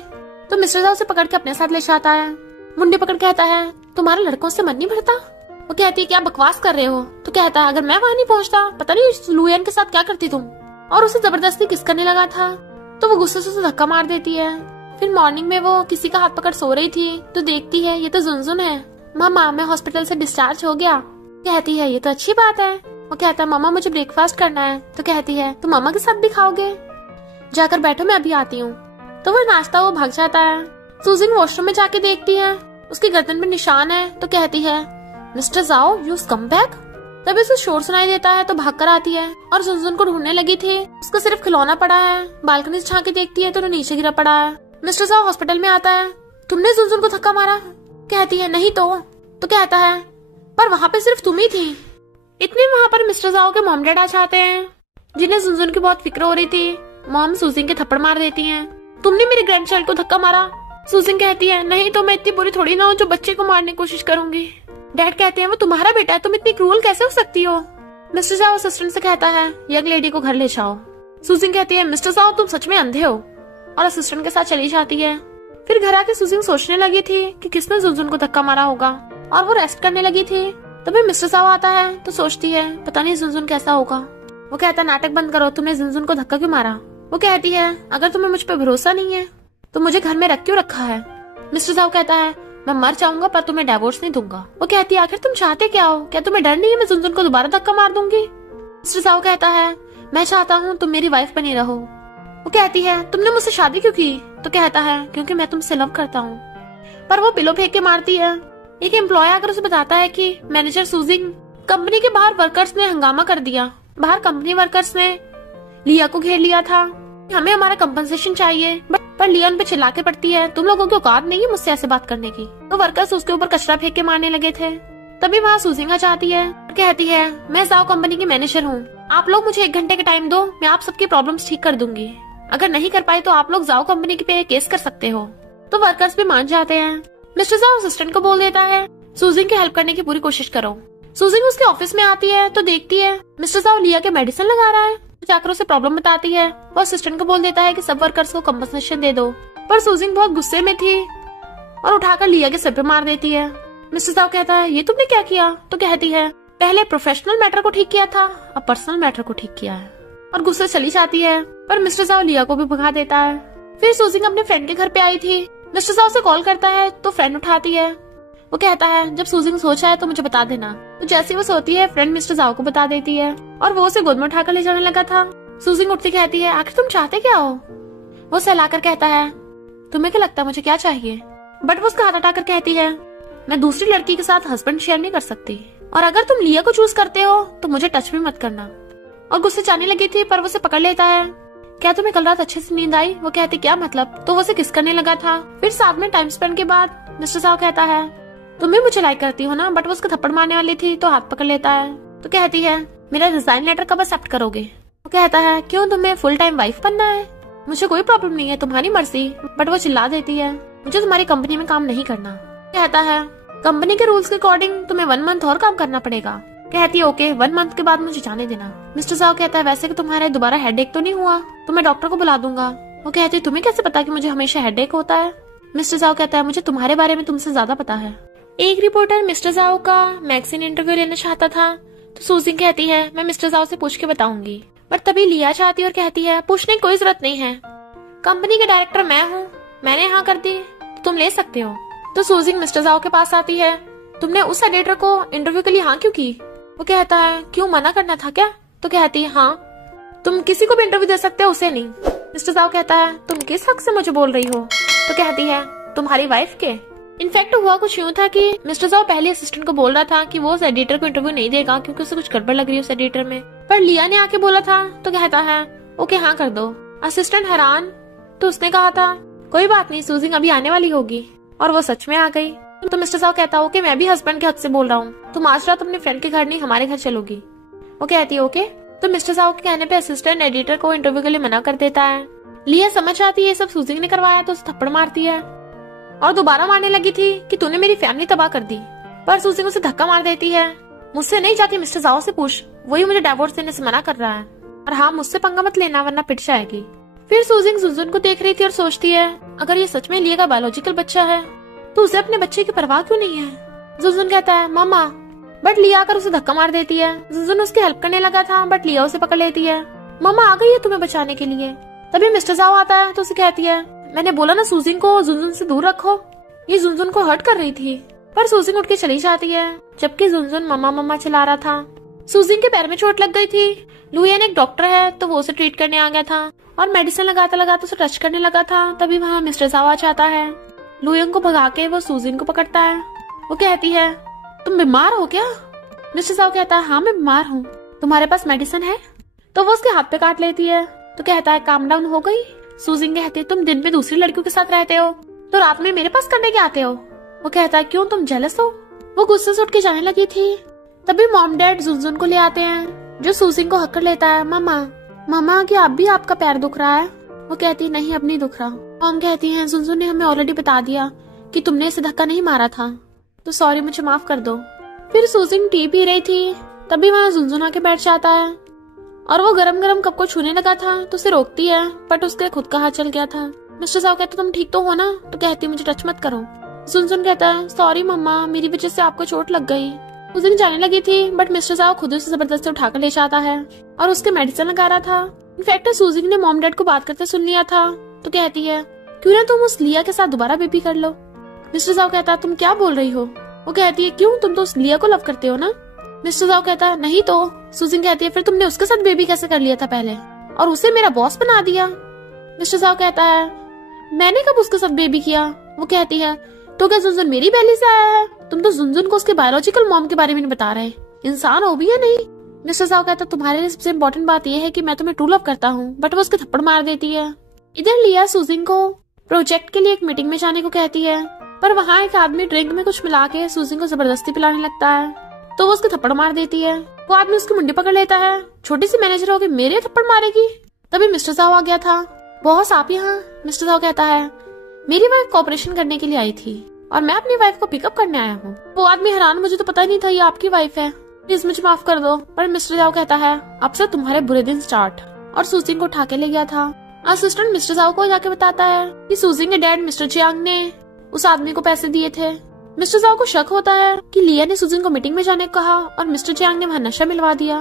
तो मिस्टर जाओ उसे पकड़ के अपने साथ ले जाता है। मुंडी पकड़ कहता है तुम्हारा लड़कों से मन नहीं भरता? वो कहती है क्या बकवास कर रहे हो? तो कहता है अगर मैं वहाँ नहीं पहुँचता पता नहीं लुयन के साथ क्या करती तुम, और उसे जबरदस्ती किस करने लगा था। तो वो गुस्से से उसे धक्का मार देती है। फिर मॉर्निंग में वो किसी का हाथ पकड़ सो रही थी तो देखती है ये तो जुनजुन है। मामा मैं हॉस्पिटल से डिस्चार्ज हो गया। कहती है ये तो अच्छी बात है। वो कहता है मामा मुझे ब्रेकफास्ट करना है। तो कहती है तुम मामा के साथ भी खाओगे? जाकर बैठो मैं अभी आती हूँ। तो वो नाश्ता वो भाग जाता है। सुजिन वॉशरूम में जाके देखती है उसकी गर्दन पे निशान है, तो कहती है मिस्टर जाओ यू कम बैक। तभी उसे शोर सुनाई देता है तो भाग कर आती है और जुनजुन को ढूंढने लगी थी। उसका सिर्फ खिलौना पड़ा है। बालकनी से झांक के देखती है तो नीचे गिरा पड़ा है। मिस्टर जाओ हॉस्पिटल में आता है। तुमने जुनजुन को धक्का मारा? कहती है नहीं तो कहता है पर वहाँ पे सिर्फ तुम ही थी। इतने वहाँ पर मिस्टर जाओ के मॉम डैड आ जाते हैं, जिन्हें जुनजुन की बहुत फिक्र हो रही थी। मॉम सुजिन के थप्पड़ मार देती है। तुमने मेरे ग्रैंड चाइल्ड को धक्का मारा? सुजिन कहती है नहीं तो मैं इतनी बुरी थोड़ी ना हूँ जो बच्चे को मारने की कोशिश करूंगी। डैड कहते हैं वो तुम्हारा बेटा है, तुम इतनी क्रूअल कैसे हो सकती हो? मिस्टर जाओ असिस्टेंट से कहता है यंग लेडी को घर ले जाओ। सुजिन कहती है मिस्टर जाओ तुम सच में अंधे हो, और असिस्टेंट के साथ चली जाती है। फिर घर आके सुजिन सोचने लगी थी कि किसने जुनजुन को धक्का मारा होगा, और वो रेस्ट करने लगी थी। तभी मिस्टर जाओ आता है तो सोचती है पता नहीं जुनजुन कैसा होगा। वो कहता है नाटक बंद करो, तुमने जुनजुन को धक्का क्यों मारा? वो कहती है अगर तुम्हें मुझ पर भरोसा नहीं है तो मुझे घर में रख क्यों रखा है? मिस्टर जाओ कहता है मैं मर जाऊंगा पर तुम्हें डिवोर्स नहीं दूंगा। वो कहती है आखिर तुम चाहते क्या हो? क्या तुम्हें डर नहीं है मैं जुनजुन को दोबारा धक्का मार दूंगी? मिस्टर जाओ कहता है मैं चाहता हूँ तुम मेरी वाइफ बनी रहो। वो कहती है तुमने मुझसे शादी क्यों की? तो कहता है क्योंकि मैं तुमसे लव करता हूँ। पर वो पिलो फेंक के मारती है। एक एम्प्लॉय आकर उसे बताता है कि मैनेजर सुजिंग कंपनी के बाहर वर्कर्स ने हंगामा कर दिया। बाहर कंपनी वर्कर्स ने लिया को घेर लिया था। हमें हमारा कंपनसेशन चाहिए। पर लिया उन पे चिल्ला के पड़ती है तुम लोगों की औकात नहीं है मुझसे ऐसे बात करने की। तो वर्कर्स उसके ऊपर कचरा फेंक के मारने लगे थे। तभी वहाँ सुजिंग आ जाती है और कहती है मैं जाओ कंपनी की मैनेजर हूँ, आप लोग मुझे 1 घंटे का टाइम दो, मैं आप सबकी प्रॉब्लम्स ठीक कर दूंगी। अगर नहीं कर पाए तो आप लोग जाओ कंपनी पे केस कर सकते हो। तो वर्कर्स भी मान जाते हैं। मिस्टर जाओ असिस्टेंट को बोल देता है सुजिंग की हेल्प करने की पूरी कोशिश करो। सुजिंग उसके ऑफिस में आती है तो देखती है मिस्टर जाओ लिया के मेडिसिन लगा रहा है। जाकर उसे प्रॉब्लम बताती है। वो असिस्टेंट को बोल देता है कि सब वर्कर्स को कंपनसेशन दे दो। पर सुजिंग बहुत गुस्से में थी और उठाकर लिया के सिर पे मार देती है। मिस्टर जाओ कहता है ये तुमने क्या किया? तो कहती है पहले प्रोफेशनल मैटर को ठीक किया था, अब पर्सनल मैटर को ठीक किया है, और गुस्से चली जाती है। पर मिस्टर जाओ लिया को भी भगा देता है। फिर सुजिंग अपने फ्रेंड के घर पे आई थी। मिस्टर जाओ से कॉल करता है तो फ्रेंड उठाती है। वो कहता है जब सुजिंग सोचा है तो मुझे बता देना। तो जैसे वो सोती है फ्रेंड मिस्टर जाओ को बता देती है और वो उसे गोद में उठाकर ले जाने लगा था। सुजिंग उठती कहती है आखिर तुम चाहते क्या हो? वो सहलाकर कहता है तुम्हें क्या लगता है मुझे क्या चाहिए? बट वो उसका हाथ हटाकर कहती है मैं दूसरी लड़की के साथ हस्बैंड शेयर नहीं कर सकती, और अगर तुम लिया को चूज करते हो तो मुझे टच भी मत करना। और गुस्से जाने लगी थी पर वो उसे पकड़ लेता है। क्या तुम्हें कल रात अच्छे से नींद आई? वो कहती क्या मतलब? तो वो उसे किस करने लगा था। फिर साथ में टाइम स्पेंड के बाद मिस्टर साहब कहता है तुम भी मुझे लाइक करती हो ना? बट वो उसको थप्पड़ मारने वाली थी तो हाथ पकड़ लेता है। तो कहती है मेरा रिजाइन लेटर कब एक्सेप्ट करोगे? वो कहता है क्यों तुम्हें फुल टाइम वाइफ बनना है? मुझे कोई प्रॉब्लम नहीं है, तुम्हारी मर्जी। बट वो चिल्ला देती है मुझे तुम्हारी कंपनी में काम नहीं करना। कहता है कंपनी के रूल्स के अकॉर्डिंग तुम्हें 1 मंथ और काम करना पड़ेगा। कहती है ओके 1 मंथ के बाद मुझे जाने देना। मिस्टर साहब कहता है वैसे कि तुम्हारा दोबारा हेडेक तो नहीं हुआ, तो मैं डॉक्टर को बुला दूंगा। वो कहती है तुम्हें कैसे पता कि मुझे हमेशा हेडेक होता है? मिस्टर साहब कहता है मुझे तुम्हारे बारे में तुमसे ज्यादा पता है। एक रिपोर्टर मिस्टर साहब का मैगजीन इंटरव्यू लेना चाहता था तो सुजिंग कहती है मैं मिस्टर साहब से पूछ के बताऊंगी। पर तभी लिया चाहती और कहती है पूछने की कोई जरूरत नहीं है, कंपनी के डायरेक्टर मैं हूँ, मैंने हाँ कर दी तो तुम ले सकते हो। तो सुजिंग मिस्टर साहब के पास आती है तुमने उस एडिटर को इंटरव्यू के लिए हाँ क्यों की? वो कहता है क्यों मना करना था क्या? तो कहती है हाँ तुम किसी को भी इंटरव्यू दे सकते हो, उसे नहीं। मिस्टर साओ कहता है तुम किस हक से मुझे बोल रही हो? तो कहती है तुम्हारी वाइफ के। इनफैक्ट हुआ कुछ यूं था कि मिस्टर साओ पहले असिस्टेंट को बोल रहा था कि वो उस एडिटर को इंटरव्यू नहीं देगा क्योंकि उसे कुछ गड़बड़ लग रही है उस एडिटर में, पर लिया ने आके बोला था तो कहता है ओके हाँ कर दो। असिस्टेंट हैरान, तो उसने कहा था कोई बात नहीं, सूजिंग अभी आने वाली होगी, और वो सच में आ गई। तो मिस्टर साओ कहता ओके मैं भी हस्बैंड के हक से बोल रहा हूँ, तुम आज रात अपने फ्रेंड के घर नहीं हमारे घर चलोगी। वो कहती है ओके। तो मिस्टर साओ के कहने पे असिस्टेंट एडिटर को इंटरव्यू के लिए मना कर देता है। लिया समझ आती है ये सब सूजिंग ने करवाया तो उसे थप्पड़ मारती है और दोबारा मारने लगी थी कि तूने मेरी फैमिली तबाह कर दी, पर सूजिंग उसे धक्का मार देती है। मुझसे नहीं जाती, मिस्टर साओ से पूछ, वही मुझे डिवोर्स देने से मना कर रहा है, और हाँ मुझसे पंगा मत लेना वरना पिट जाएगी। फिर सूजिंग जुनजुन को देख रही थी और सोचती है अगर ये सच में लिया का बायोलॉजिकल बच्चा है तो उसे अपने बच्चे की परवाह क्यों नहीं है। जुनजुन कहता है मामा, बट लिया आकर उसे धक्का मार देती है। जुनजुन उसकी हेल्प करने लगा था बट लिया उसे पकड़ लेती है। मामा आ गई है तुम्हें बचाने के लिए। तभी मिस्टर साओ आता है तो उसे कहती है मैंने बोला ना सूजिंग को जुनजुन से दूर रखो, ये जुनजुन को हर्ट कर रही थी, पर सूजिंग उठ के चली जाती है जबकि जुनजुन मम्मा मम्मा चिल्ला रहा था। सूजिंग के पैर में चोट लग गई थी। लुयन एक डॉक्टर है तो वो उसे ट्रीट करने आ गया था और मेडिसिन लगाता लगाता उसे टच करने लगा था। तभी वहाँ मिस्टर साओ आ जाता है। लुयन को भगा के वो सूजिंग को पकड़ता है। वो कहती है तुम बीमार हो क्या? मिस्टर साओ कहता है हाँ मैं बीमार हूँ, तुम्हारे पास मेडिसिन है? तो वो उसके हाथ पे काट लेती है। तो कहता है काम डाउन हो गई? सूजिंग कहती है तुम दिन में दूसरी लड़कियों के साथ रहते हो तो रात में मेरे पास करने के आते हो। वो कहता है क्यों तुम जेलस हो? वो गुस्से से उठ के जाने लगी थी। तभी मॉम डैड जुनजुन को ले आते हैं जो सूजिंग को हक्कर लेता है। मामा क्या अब भी आपका पैर दुख रहा है? वो कहती है नहीं अब नहीं दुख रहा। मॉम कहती है जुनजुन ने हमें ऑलरेडी बता दिया कि तुमने इसे धक्का नहीं मारा था, तो सॉरी मुझे माफ कर दो। फिर सूजिंग टी पी रही थी तभी वहाँ जुनजुन आके बैठ जाता है और वो गरम गरम कप को छूने लगा था तो उसे रोकती है बट उसके खुद का हाथ चल गया था। मिस्टर साओ कहते तुम ठीक तो हो ना? तो कहती मुझे टच मत करो। जुनजुन कहता है सॉरी मम्मा मेरी वजह से आपको चोट लग गई। सूजिंग जाने लगी थी बट मिस्टर साओ खुद उसे जबरदस्ती उठाकर ले जाता है और उसके मेडिसिन लगा रहा था। इनफैक्ट सूजिंग ने मॉम डैड को बात करते सुन लिया था तो कहती है क्यों ना तुम उस लिया के साथ दोबारा बेबी कर लो। मिस्टर साओ कहता है तुम क्या बोल रही हो? वो कहती है क्यों, तुम तो उस लिया को लव करते हो ना? मिस्टर साओ कहता है नहीं तो। सूजिंग कहती है फिर तुमने उसके साथ बेबी कैसे कर लिया था पहले और उसे मेरा बॉस बना दिया? मिस्टर साओ कहता है मैंने कब उसके साथ बेबी किया? वो कहती है तो क्या जुनजुन मेरी बेली से आया है? तुम तो जुनजुन को उसके बायोलॉजिकल मॉम के बारे में नहीं बता रहे, इंसान हो भी या नहीं? मिस्टर साओ कहता है तुम्हारे लिए सबसे इम्पोर्टेंट बात यह है कि मैं तुम्हें ट्रू लव करता हूँ, बट वो उसके थप्पड़ मार देती है। इधर लिया सूजिंग को प्रोजेक्ट के लिए एक मीटिंग में जाने को कहती है, पर वहाँ एक आदमी ड्रिंक में कुछ मिला के सूजिंग को जबरदस्ती पिलाने लगता है तो वो उसके थप्पड़ मार देती है। वो आदमी उसकी मुंडी पकड़ लेता है, छोटी सी मैनेजर होगी मेरे थप्पड़ मारेगी। तभी मिस्टर साओ आ गया था। बॉस आप यहाँ? मिस्टर साओ कहता है मेरी वाइफ कॉपरेशन करने के लिए आई थी और मैं अपनी वाइफ को पिकअप करने आया हूँ। वो आदमी हैरान, मुझे तो पता ही नहीं था ये आपकी वाइफ है, प्लीज मुझे माफ कर दो। पर मिस्टर साओ कहता है अब से तुम्हारे बुरे दिन स्टार्ट, और सूजिंग को उठा के ले गया था। असिस्टेंट मिस्टर साओ को जाके बताता है कि सूजिंग के डैड मिस्टर जियांग ने उस आदमी को पैसे दिए थे। मिस्टर साओ को शक होता है कि लिया ने सूजिंग को मीटिंग में जाने को कहा और मिस्टर जियांग ने वहाँ नशा मिलवा दिया,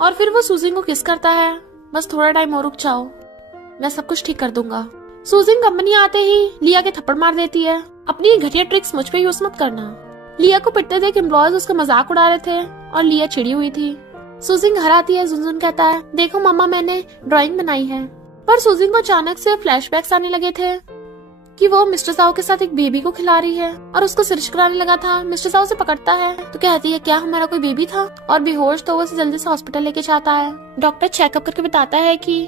और फिर वो सूजिंग को किस करता है बस थोड़ा टाइम और रुक जाओ, मैं सब कुछ ठीक कर दूंगा। सूजिंग कंपनी आते ही लिया के थप्पड़ मार देती है, अपनी घटिया ट्रिक्स मुझ पे यूज मत करना। लिया को पिटते देख एम्प्लॉयज उसका मजाक उड़ा रहे थे और लिया चिड़ी हुई थी। सूजिंग घर आती है। जुनजुन कहता है देखो मम्मा मैंने ड्राइंग बनाई है, पर सूजिंग को अचानक से फ्लैशबैक्स आने लगे थे कि वो मिस्टर साओ के साथ एक बेबी को खिला रही है और उसको सिरिंज कराने लगा था। मिस्टर साओ से पकड़ता है तो कहती है क्या हमारा कोई बेबी था, और बेहोश तो वो उसे जल्दी से हॉस्पिटल लेके जाता है। डॉक्टर चेकअप करके बताता है कि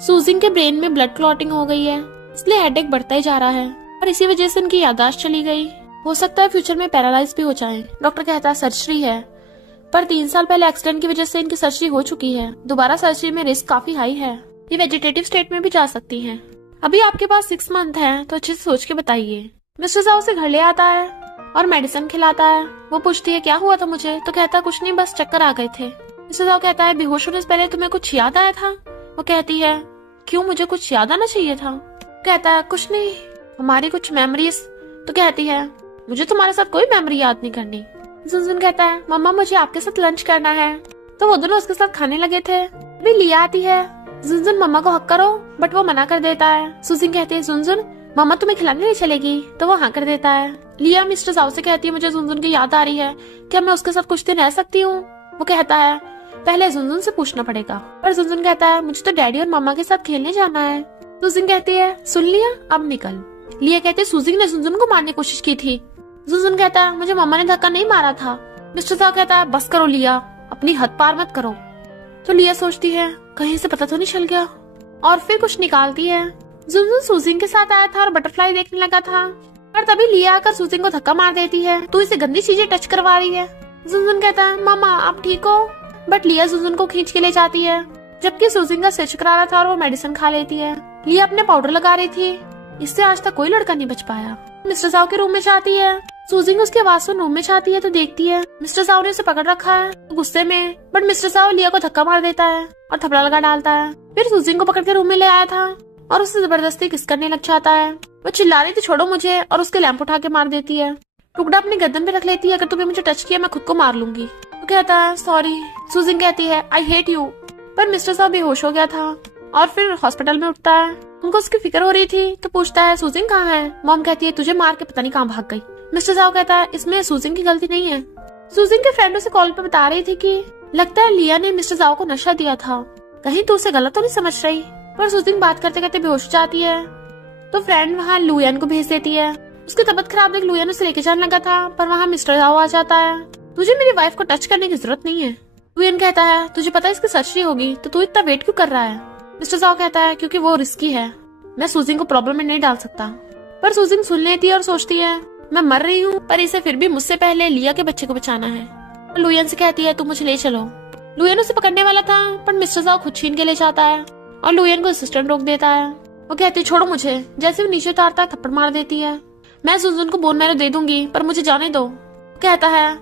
सूजिंग के ब्रेन में ब्लड क्लॉटिंग हो गई है, इसलिए हेडेक बढ़ता ही जा रहा है और इसी वजह से उनकी याददाश्त चली गई, हो सकता है फ्यूचर में पैरालाइज भी हो जाए। डॉक्टर कहता है सर्जरी है, पर 3 साल पहले एक्सीडेंट की वजह से इनकी सर्जरी हो चुकी है, दोबारा सर्जरी में रिस्क काफी हाई है, ये वेजिटेटिव स्टेट में भी जा सकती है। अभी आपके पास 6 मंथ है तो अच्छे से सोच के बताइए। मिस्टर साओ से घर ले आता है और मेडिसिन खिलाता है। वो पूछती है क्या हुआ था मुझे, तो कहता है कुछ नहीं बस चक्कर आ गए थे। मिस्टर साओ कहता है बेहोश होने से पहले तुम्हें कुछ याद आया था? वो कहती है क्यों, मुझे कुछ याद आना चाहिए था? कहता है कुछ नहीं, हमारी कुछ मेमोरीज। तो कहती है मुझे तुम्हारे साथ कोई मेमोरी याद नहीं करनी। जुनजुन कहता है मम्मा मुझे आपके साथ लंच करना है, तो वो दोनों उसके साथ खाने लगे थे। अभी लिया आती है। जुनजुन मम्मा को हक करो, बट वो मना कर देता है। सूजिंग कहती है जुनजुन मम्मा तुम्हें खिलाने नहीं चलेगी, तो वो हाँ कर देता है। लिया मिस्टर साओ से कहती है मुझे जुनजुन की याद आ रही है, क्या मैं उसके साथ कुछ दिन रह सकती हूँ? वो कहता है पहले जुनजुन से पूछना पड़ेगा। पर जुनजुन कहता है मुझे तो डैडी और मम्मा के साथ खेलने जाना है। सुजिंग कहती है सुन लिया, अब निकल। लिया कहती है सुजिंग ने जुनजुन को मारने की कोशिश की थी। जुनजुन कहता है मुझे मम्मा ने धक्का नहीं मारा था। मिस्टर साओ कहता है बस करो लिया, अपनी हद पार मत करो। तो लिया सोचती है कहीं से पता तो नहीं चल गया, और फिर कुछ निकालती है। जुनजुन सुजिंग के साथ आया था और बटरफ्लाई देखने लगा था, पर तभी लिया आकर सुजिंग को धक्का मार देती है। तू इसे गंदी चीजें टच करवा रही है। जुनजुन कहता है मामा आप ठीक हो, बट लिया जुनजुन को खींच के ले जाती है, जबकि सुजिंग का सिर चकरा रहा था और वो मेडिसिन खा लेती है। लिया अपने पाउडर लगा रही थी, इससे आज तक कोई लड़का नहीं बच पाया। मिस्टर साओ के रूम में जाती है। सुजिंग उसकी आवाज सुन रूम में जाती है तो देखती है मिस्टर साओ ने उसे पकड़ रखा है गुस्से में, बट मिस्टर साओ लिया को धक्का मार देता है और थपड़ा लगा डालता है। फिर सुजिंग को पकड़ के रूम में ले आया था और उससे जबरदस्ती किस करने लग जाता है। वो चिल्ला रही थी छोड़ो मुझे, और उसके लैंप उठा के मार देती है। टुकड़ा अपनी गर्दन पे रख लेती है, अगर तुमने मुझे टच किया मैं खुद को मार लूंगी। तो कहता है सॉरी। सुजिंग कहती है आई हेट यू। पर मिस्टर साहब बेहोश हो गया था और फिर हॉस्पिटल में उठता है। उनको उसकी फिक्र हो रही थी तो पूछता है सुजिंग कहाँ है। मॉम कहती है तुझे मार के पता नहीं कहाँ भाग गई। मिस्टर साहब कहता है इसमें सुजिंग की गलती नहीं है। सुजिंग के फ्रेंड उसे कॉल पे बता रही थी कि लगता है लिया ने मिस्टर साहब को नशा दिया था, कहीं तो उसे गलत तो नहीं समझ रही। पर सुजिंग बात करते करते बेहोश हो जाती है तो फ्रेंड वहाँ लुयन को भेज देती है। उसकी तबीयत खराब देख लुयन उसे लेके जाने लगा था, पर वहाँ मिस्टर साओ आ जाता है। तुझे मेरी वाइफ को टच करने की जरूरत नहीं है। लुयन कहता है तुझे पता है इसकी सर्जरी होगी तो तू इतना वेट क्यों कर रहा है। मिस्टर साओ कहता है क्योंकि वो रिस्की है, मैं सुजिंग को प्रॉब्लम में नहीं डाल सकता। पर सुजिंग सुन लेती है और सोचती है मैं मर रही हूँ, पर इसे फिर भी मुझसे पहले लिया के बच्चे को बचाना है। लुयन से कहती है तुम मुझे ले चलो। लुयन उसे पकड़ने वाला था पर मिस्टर साओ खुद छीन के ले जाता है और लुयन को असिस्टेंट रोक देता है। वो कहती है छोड़ो मुझे। जैसे वो नीचे उतारता है थप्पड़ मार देती है। मैं सुजन को बोन मैरो दे दूंगी पर मुझे जाने दो। कहता है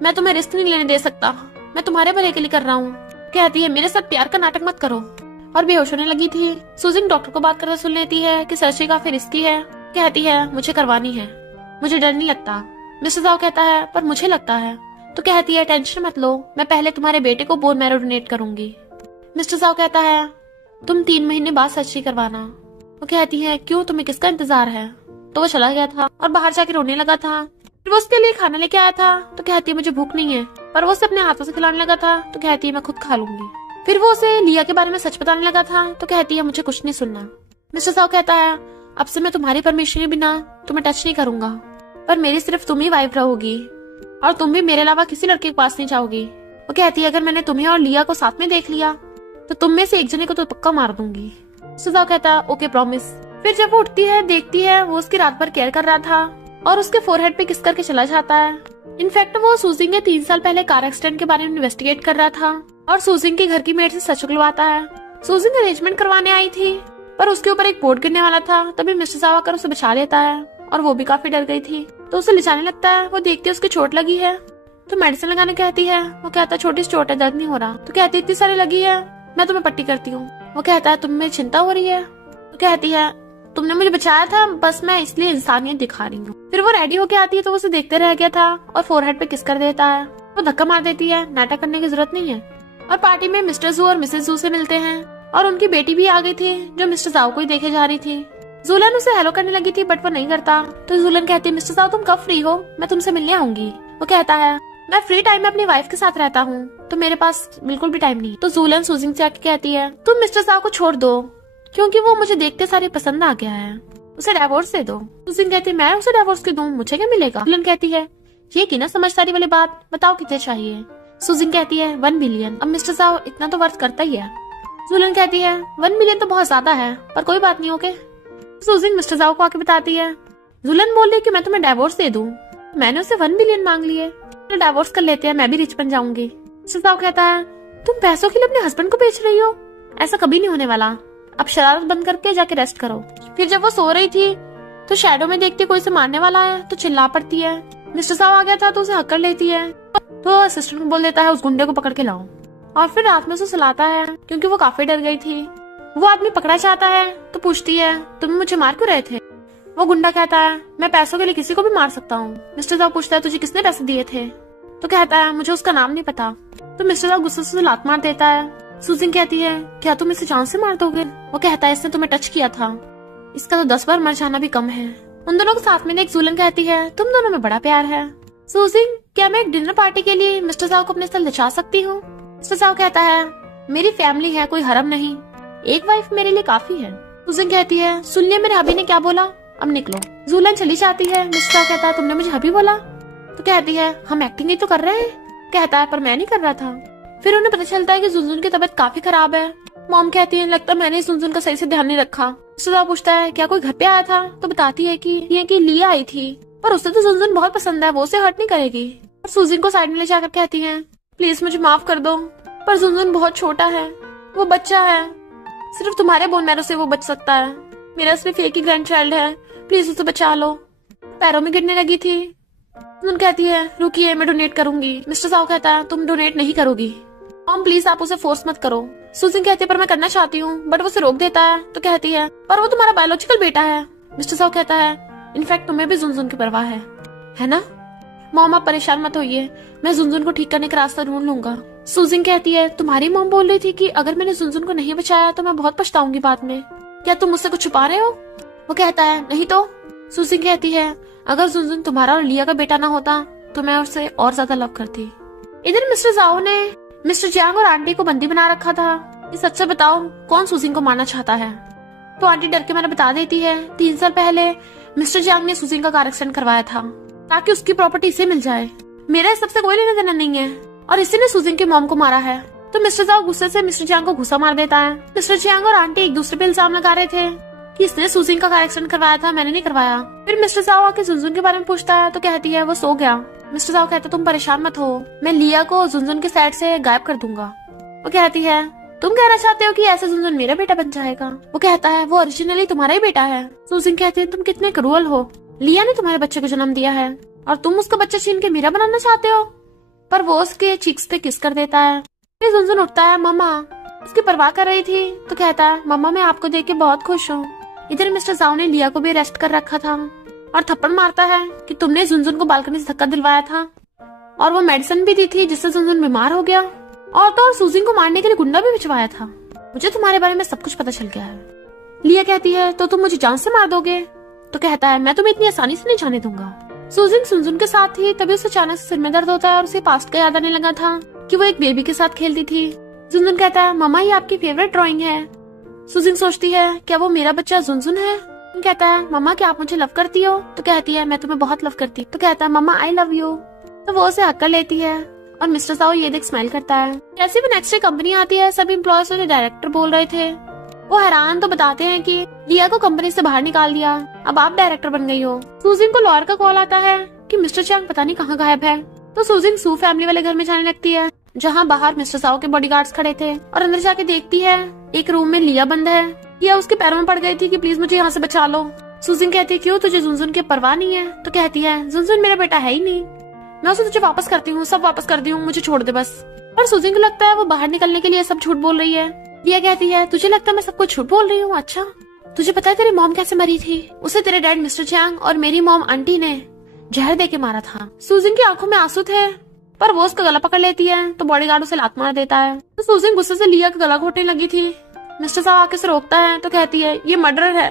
मैं तुम्हें रिस्क नहीं लेने दे सकता, मैं तुम्हारे भले के लिए कर रहा हूँ। कहती है मेरे साथ प्यार का नाटक मत करो, और बेहोश होने लगी थी। सुजिन डॉक्टर को बात करते सुन लेती है कि सर्जरी काफी रिस्की है। कहती है मुझे करवानी है, मुझे डर नहीं लगता। मिस्टर साओ कहता है पर मुझे लगता है। तो कहती है टेंशन मत लो, मैं पहले तुम्हारे बेटे को बोन मैरो डोनेट करूंगी। मिस्टर साओ कहता है तुम 3 महीने बाद सर्जरी करवाना। वो कहती है क्यों, तुम्हें किसका इंतजार है। तो वो चला गया था और बाहर जाके रोने लगा था। फिर वो उसके लिए खाना लेके आया था तो कहती है मुझे भूख नहीं है, पर वो उसे अपने हाथों से खिलाने लगा था तो कहती है मैं खुद खा लूंगी। फिर वो उसे लिया के बारे में सच बताने लगा था तो कहती है मुझे कुछ नहीं सुनना। मिस्टर साओ कहता है अब से मैं तुम्हारी परमिशन के बिना तुम्हें टच नहीं करूंगा, पर मेरी सिर्फ तुम ही वाइफ रहोगी और तुम भी मेरे अलावा किसी लड़के के पास नहीं जाओगी। वो कहती है अगर मैंने तुम्हें और लिया को साथ में देख लिया तो तुम में से एक जने को तो पक्का मार दूंगी। मिस्टर साओ कहता है ओके प्रॉमिस। फिर जब वो उठती है देखती है वो उसकी रात भर केयर कर रहा था और उसके फोरहेड पे किस करके चला जाता है। इनफैक्ट वो सुजिंग के 3 साल पहले कार एक्सीडेंट के बारे में इन्वेस्टिगेट कर रहा था और सुजिंग के घर की मेड से सच उगलवाता है। सुजिंग अरेंजमेंट करवाने आई थी पर उसके ऊपर एक बोर्ड गिरने वाला था, तभी मिस्टर साओ आकर उसे बचा लेता है और वो भी काफी डर गई थी तो उसे ले जाने लगता है। वो देखती है उसकी चोट लगी है तो मेडिसिन लगाने कहती है। वो कहता है छोटी सी चोट है, दर्द नहीं हो रहा। तो कहती है इतनी सारी लगी है, मैं तुम्हें पट्टी करती हूँ। वो कहता है तुम्हें चिंता हो रही है। तो कहती है तुमने मुझे बचाया था, बस मैं इसलिए इंसानियत दिखा रही हूँ। फिर वो रेडी होके आती है तो वो उसे देखते रह गया था और फोरहेड पे किस कर देता है। वो धक्का मार देती है, नाटक करने की जरूरत नहीं है। और पार्टी में मिस्टर जू और मिसेस जू से मिलते हैं और उनकी बेटी भी आ गई थी जो मिस्टर साओ को ही देखे जा रही थी। जूलन उसे हेलो करने लगी थी बट वो नहीं करता। तो जूलन कहती है मिस्टर साओ तुम कब फ्री हो, मैं तुमसे मिलने आऊंगी। वो कहता है मैं फ्री टाइम में अपनी वाइफ के साथ रहता हूँ तो मेरे पास बिल्कुल भी टाइम नहीं। तो जूलन सुजिंग से आके कहती है तुम मिस्टर साओ को छोड़ दो क्योंकि वो मुझे देखते सारे पसंद आ गया है, उसे डिवोर्स दे दो। सुजिंग कहती है मैं उसे डिवोर्स क्यों दूं, मुझे क्या मिलेगा। जूलन कहती है ये की ना समझदारी वाली बात, बताओ कितने चाहिए। सुजिंग कहती है 1 बिलियन। अब मिस्टर साओ इतना तो वर्थ करता ही है। जूलन कहती है 1 बिलियन तो बहुत ज्यादा है, पर कोई बात नहीं ओके। सुजिंग मिस्टर साओ को आके बताती है जूलन बोल रही कि मैं तुम्हें डिवोर्स दे दूं, मैंने उसे 1 बिलियन मांग लिए, तो डिवोर्स कर लेते हैं, मैं भी रिच बन जाऊंगी। मिस्टर साओ कहता है तुम पैसों के लिए अपने हस्बैंड को बेच रही हो, ऐसा कभी नहीं होने वाला, अब शरारत बंद करके जाके रेस्ट करो। फिर जब वो सो रही थी तो शैडो में देखती कोई से मारने वाला है तो चिल्ला पड़ती है। मिस्टर साओ आ गया था तो उसे हक कर लेती है तो असिस्टेंट को बोल देता है उस गुंडे को पकड़ के लाओ, और फिर रात में उसे सुलाता है क्योंकि वो काफी डर गई थी। वो आदमी पकड़ा चाहता है तो पूछती है तुम मुझे मार क्यों रहे थे। वो गुंडा कहता है मैं पैसों के लिए किसी को भी मार सकता हूँ। मिस्टर साओ पूछता है तुझे किसने पैसे दिए थे। तो कहता है मुझे उसका नाम नहीं पता। तो मिस्टर साओ गुस्से से लात मार देता है। सुजिंग कहती है क्या तुम इसे जान से मार दोगे। वो कहता है इसने तुम्हें टच किया था, इसका तो 10 बार मर जाना भी कम है। उन दोनों को साथ में देख जूलन कहती है तुम दोनों में बड़ा प्यार है। सुजिंग क्या मैं एक डिनर पार्टी के लिए मिस्टर साओ को अपने साथ ले जा सकती हूँ। मिस्टर साव कहता है मेरी फैमिली है, कोई हरम नहीं, एक वाइफ मेरे लिए काफी है। सुजन कहती है सुनिए मेरे हबी ने क्या बोला, अब निकलो। जूलन चली जाती है। मिस्टर साव कहता है तुमने मुझे हबी बोला? तो कहती है हम एक्टिंग ही तो कर रहे हैं। कहता है पर मैं नहीं कर रहा था। फिर उन्हें पता चलता है कि जुनजुन की तबीयत काफी खराब है। मॉम कहती है लगता मैंने जुनजुन का सही से ध्यान नहीं रखा। मिस्टर साव पूछता है क्या कोई घर पे आया था? तो बताती है कि लिया आई थी, पर उसे तो जुनजुन बहुत पसंद है, वो उसे हर्ट नहीं करेगी। और सुजिन को साइड में ले जाकर कहती है प्लीज मुझे माफ कर दो, पर जुनजुन बहुत छोटा है, वो बच्चा है, सिर्फ तुम्हारे बोन मैरो से वो बच सकता है, मेरा सिर्फ एक ही ग्रैंड चाइल्ड है, प्लीज उसे बचा लो। पैरों में गिरने लगी थी। जुनजुन कहती है रुकिए मैं डोनेट करूंगी। मिस्टर साव कहता है तुम डोनेट नहीं करोगी। मॉम प्लीज आप उसे फोर्स मत करो। सुजिन कहती है पर मैं करना चाहती हूँ, बट वो उसे रोक देता है। तो कहती है पर वो तुम्हारा बायोलॉजिकल बेटा है। मिस्टर साव कहता है इनफैक्ट तुम्हें भी जुनजुन की परवाह है ना? मॉम आप परेशान मत होइए, मैं जुनजुन को ठीक करने का रास्ता ढूंढ लूंगा। सुजिन कहती है तुम्हारी मॉम बोल रही थी कि अगर मैंने जुनजुन को नहीं बचाया तो मैं बहुत पछताऊंगी बाद में, क्या तुम मुझसे कुछ छुपा रहे हो? वो कहता है नहीं तो। सुजिन कहती है अगर जुनजुन तुम्हारा और लिया का बेटा ना होता तो मैं उससे और ज्यादा लव करती। इधर मिस्टर जाओ ने मिस्टर जियांग और आंटी को बंदी बना रखा था। ये सच से बताओ कौन सुजिन को मारना चाहता है? तो आंटी डर के मैंने बता देती है 3 साल पहले मिस्टर जियांग ने सुजिन का कार एक्सीडेंट करवाया था ताकि उसकी प्रॉपर्टी इसे मिल जाए। मेरा इस सबसे कोई लेना देना नहीं है और इसी ने सुजिन की मॉम को मारा है। तो मिस्टर जाओ गुस्से से मिस्टर जियांग को घुसा मार देता है। मिस्टर जियांग और आंटी एक दूसरे पे इल्जाम लगा रहे थे कि इसने सुजिन का कार एक्सीडेंट करवाया था, मैंने नहीं करवाया। फिर मिस्टर जाओ आके जुनजुन के बारे में पूछता है तो कहती है वो सो गया। मिस्टर जाओ कहता है तुम परेशान मत हो, मैं लिया को जुनजुन के साइड से गायब कर दूंगा। वो कहती है तुम कहना चाहते हो कि ऐसे जुनजुन मेरा बेटा बन जाएगा? वो कहता है वो ओरिजिनली तुम्हारा ही बेटा है। सुजिन कहती है तुम कितने क्रूअल हो, लिया ने तुम्हारे बच्चे को जन्म दिया है और तुम उसका बच्चा छीन के मेरा बनाना चाहते हो। पर वो उसके चीक्स पे किस कर देता है। फिर जुनजुन उठता है मम्मा उसकी परवाह कर रही थी। तो कहता है मम्मा मैं आपको देख के बहुत खुश हूँ। इधर मिस्टर जाओ ने लिया को भी अरेस्ट कर रखा था और थप्पड़ मारता है कि तुमने जुनजुन को बालकनी से धक्का दिलवाया था और वो मेडिसिन भी दी थी जिससे जुनजुन बीमार हो गया और तो और सुजिन को मारने के लिए गुंडा भी भिजवाया था। मुझे तुम्हारे बारे में सब कुछ पता चल गया है। लिया कहती है तो तुम मुझे जान से मार दोगे? तो कहता है मैं तुम्हें इतनी आसानी से नहीं जाने दूंगा। सुजिन सुनजुन के साथ थी तभी उसे अचानक से सिर में दर्द होता है और उसे पास्ट का याद आने लगा था कि वो एक बेबी के साथ खेलती थी। जुनजुन कहता है मम्मा ये आपकी फेवरेट ड्राइंग है। सुजिन सोचती है क्या वो मेरा बच्चा जुनजुन है? कहता है मम्मा क्या आप मुझे लव करती हो? तो कहती है मैं तुम्हें बहुत लव करती हूँ। तो कहता है मम्मा आई लव यू। तो वो उसे हक कर लेती है और मिस्टर साओ ये देख स्माइल करता है। जैसे भी नेक्स्ट डे कंपनी आती है सब एम्प्लॉयज और डायरेक्टर बोल रहे थे। वो हैरान तो बताते हैं कि लिया को कंपनी से बाहर निकाल दिया, अब आप डायरेक्टर बन गई हो। सुजिन को लॉयर का कॉल आता है कि मिस्टर चांग पता नहीं कहाँ गायब है। तो सुजिन सू फैमिली वाले घर में जाने लगती है जहाँ बाहर मिस्टर साओ के बॉडीगार्ड्स खड़े थे और अंदर जाके देखती है एक रूम में लिया बंद है। लिया उसके पैरों में पड़ गई थी कि प्लीज मुझे यहाँ से बचा लो। सुजिन कहती है क्यों तुझे जुनजुन की परवाह नहीं है? तो कहती है जुनजुन मेरा बेटा है ही नहीं, मैं उसे तुझे वापस करती हूँ, सब वापस कर दी हूँ, मुझे छोड़ दे बस। पर सुजिन को लगता है वो बाहर निकलने के लिए सब झूठ बोल रही है। लिया कहती है तुझे लगता है मैं सब कुछ झूठ बोल रही हूँ? अच्छा तुझे पता है तेरी मॉम कैसे मरी थी? उसे तेरे डैड मिस्टर चांग और मेरी मॉम आंटी ने जहर दे के मारा था। सुजिन की आंखों में आंसू थे पर वो उसका गला पकड़ लेती है तो बॉडीगार्ड उसे लात मार देता है। तो सुजिन गुस्से से लिया का गला घोटने लगी थी। मिस्टर साहब आके उसे रोकता है तो कहती है ये मर्डर है।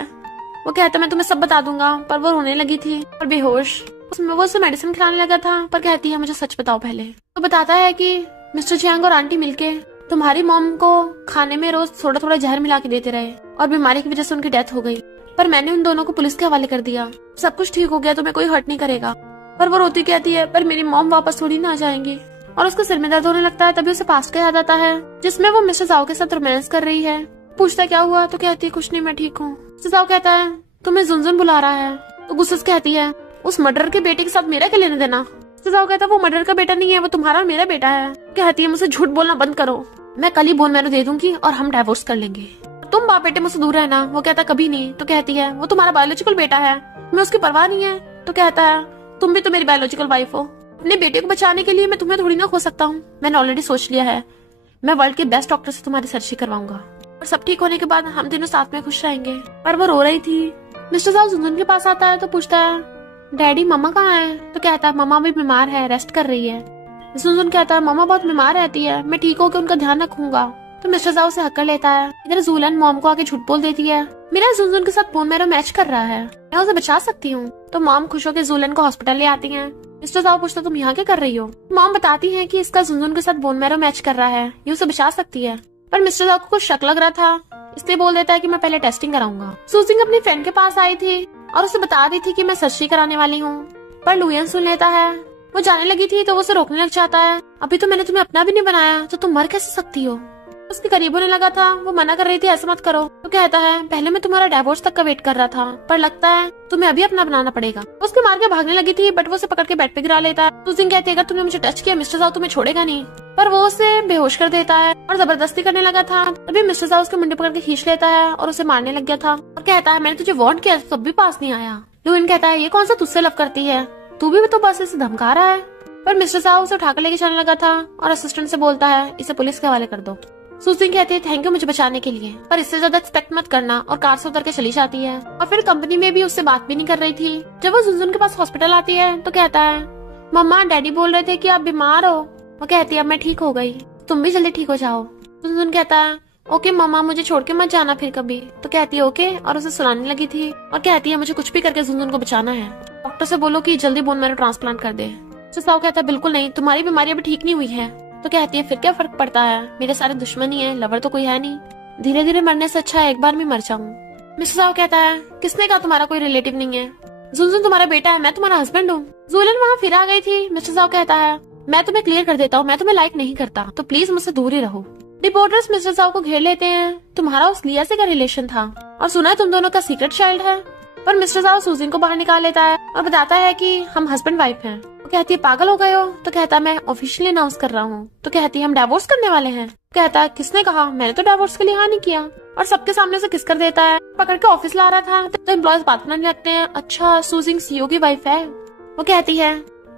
वो कहता है मैं तुम्हें सब बता दूंगा, पर वो रोने लगी थी और बेहोश। उसमें वो उसे मेडिसिन खिलाने लगा था पर कहती है मुझे सच बताओ पहले। तो बताता है कि मिस्टर चांग और आंटी मिलके तुम्हारी मॉम को खाने में रोज थोड़ा थोड़ा जहर मिला के देते रहे और बीमारी की वजह से उनकी डेथ हो गई, पर मैंने उन दोनों को पुलिस के हवाले कर दिया। सब कुछ ठीक हो गया, तुम्हें कोई हर्ट नहीं करेगा। पर वो रोती कहती है पर मेरी मॉम वापस थोड़ी ना आ जाएंगी और उसका सिर में दर्द होने लगता है। तभी उसे पास्ट का याद आता है जिसमें वो मिस्टर साओ के साथ रोमांस कर रही है। पूछता क्या हुआ? तो कहती है कुछ नहीं मैं ठीक हूँ। मिस्टर साओ कहता है तुम्हें जुनजुन बुला रहा है। तो गुस्से से कहती है उस मर्डर के बेटे के साथ मेरा क्या लेना देना? मिस्टर साओ कहता है वो मर्डर का बेटा नहीं है, वो तुम्हारा और मेरा बेटा है। कहती है मुझसे झूठ बोलना बंद करो, मैं कल ही बोन मैरो दे दूंगी और हम डाइवोर्स कर लेंगे, तुम बाप बेटे मुझसे दूर रहना। वो कहता कभी नहीं। तो कहती है वो तुम्हारा बायोलॉजिकल बेटा है, मैं उसकी परवाह नहीं है। तो कहता है तुम भी तो मेरी बायोलॉजिकल वाइफ हो, अपने बेटे को बचाने के लिए मैं तुम्हें थोड़ी ना खो सकता हूँ। मैंने ऑलरेडी सोच लिया है, मैं वर्ल्ड के बेस्ट डॉक्टर से तुम्हारी सर्जरी करवाऊंगा और सब ठीक होने के बाद हम तीनों साथ में खुश रहेंगे। पर वो रो रही थी। मिस्टर साहब जुनजुन के पास आता है तो पूछता है डैडी मम्मा कहाँ है? तो कहता है मम्मा भी बीमार है, रेस्ट कर रही है। जुनजुन कहता है मम्मा बहुत बीमार रहती है, मैं ठीक होकर उनका ध्यान रखूंगा। तो मिस्टर साहब उसे हक कर लेता है। इधर जूलन मॉम को आके झूठ बोल देती है मेरा जुनजुन के साथ बोन मैरो मैच कर रहा है, मैं उसे बचा सकती हूँ। तो मॉम खुश होकर जूलन को हॉस्पिटल ले आती है मिस्टर साहु पूछता तुम यहाँ क्या कर रही हो? मॉम बताती है कि इसका जुनजुन के साथ बोन मैरो मैच कर रहा है, ये उसे बचा सकती है। पर मिस्टर साहु को कुछ शक लग रहा था, इसलिए बोल देता है कि मैं पहले टेस्टिंग कराऊंगा। सूजिंग अपनी फ्रेंड के पास आई थी और उसे बता दी थी कि मैं सर्जरी कराने वाली हूँ, पर लुयन सुन लेता है। वो जाने लगी थी तो वो उसे रोकने लग जाता है। अभी तो मैंने तुम्हें अपना भी नहीं बनाया तो तुम मर कैसे सकती हो? उसके करीब होने लगा था, वो मना कर रही थी ऐसा मत करो। तो कहता है पहले मैं तुम्हारा डिवोर्स तक का वेट कर रहा था, पर लगता है तुम्हें अभी अपना बनाना पड़ेगा। उसके मार के भागने लगी थी, बट वो उसे पकड़ के बेड पे गिरा लेता है। सूजिंग कहती है अगर तुमने मुझे टच किया मिस्टर साहु तुम्हें छोड़ेगा नहीं, पर वो उसे बेहोश कर देता है और जबरदस्ती करने लगा था। तभी मिस्टर साहु उसके मुंडे पकड़ के खींच लेता है और उसे मारने लग गया था और कहता है मैंने तुझे वार्न किया तब भी पास नहीं आया। लुइन कहता है ये कौन सा तुझसे लव करती है, तू भी तो बस इसे धमका रहा है। पर मिस्टर साहु उसे उठाकर लेके जाने लगा था और असिस्टेंट से बोलता है इसे पुलिस के हवाले कर दो। सूजिंग कहती है थैंक यू मुझे बचाने के लिए, पर इससे ज्यादा एक्सपेक्ट मत करना, और कार से उतर के चली जाती है। और फिर कंपनी में भी उससे बात भी नहीं कर रही थी। जब वो जुनजुन के पास हॉस्पिटल आती है तो कहता है मम्मा डैडी बोल रहे थे कि आप बीमार हो। वो कहती है अब मैं ठीक हो गई, तुम भी जल्दी ठीक हो जाओ। जुनजुन कहता है ओके मम्मा मुझे छोड़ के मत जाना फिर कभी। तो कहती है ओके और उसे सुनाने लगी थी और कहती है मुझे कुछ भी करके जुनजुन को बचाना है, डॉक्टर से बोलो कि जल्दी बोन मैरो ट्रांसप्लांट कर दे। साहु कहता है बिल्कुल नहीं, तुम्हारी बीमारी अभी ठीक नहीं हुई है। तो कहती है फिर क्या फर्क पड़ता है, मेरे सारे दुश्मन ही है, लवर तो कोई है नहीं, धीरे धीरे मरने से अच्छा है एक बार में मर जाऊं। मिस्टर साहु कहता है किसने कहा तुम्हारा कोई रिलेटिव नहीं है, जुनजुन तुम्हारा बेटा है, मैं तुम्हारा हस्बैंड हूँ। जूलियन वहाँ फिर आ गई थी। मिस्टर साहु कहता है मैं तुम्हें क्लियर कर देता हूँ, मैं तुम्हें लाइक नहीं करता, तो प्लीज मुझसे दूर ही रहो। रिपोर्टर्स मिस्टर साहु को घेर लेते हैं, तुम्हारा उस लिया से क्या रिलेशन था और सुना है तुम दोनों का सीक्रेट चाइल्ड है। पर मिस्टर साहु सूजिंग को बाहर निकाल लेता है और बताता है कि हम हस्बैंड वाइफ हैं। वो कहती है पागल हो गए हो? तो कहता है मैं ऑफिशियली अनाउंस कर रहा हूँ। तो कहती है हम डिवोर्स करने वाले हैं। कहता है किसने कहा, मैंने तो डिवोर्स के लिए हाँ नहीं किया, और सबके सामने से किस कर देता है। पकड़ के ऑफिस ला रहा था तो एम्प्लॉयज बात करने लगते हैं, अच्छा सूजिंग सीईओ की वाइफ है। वो कहती है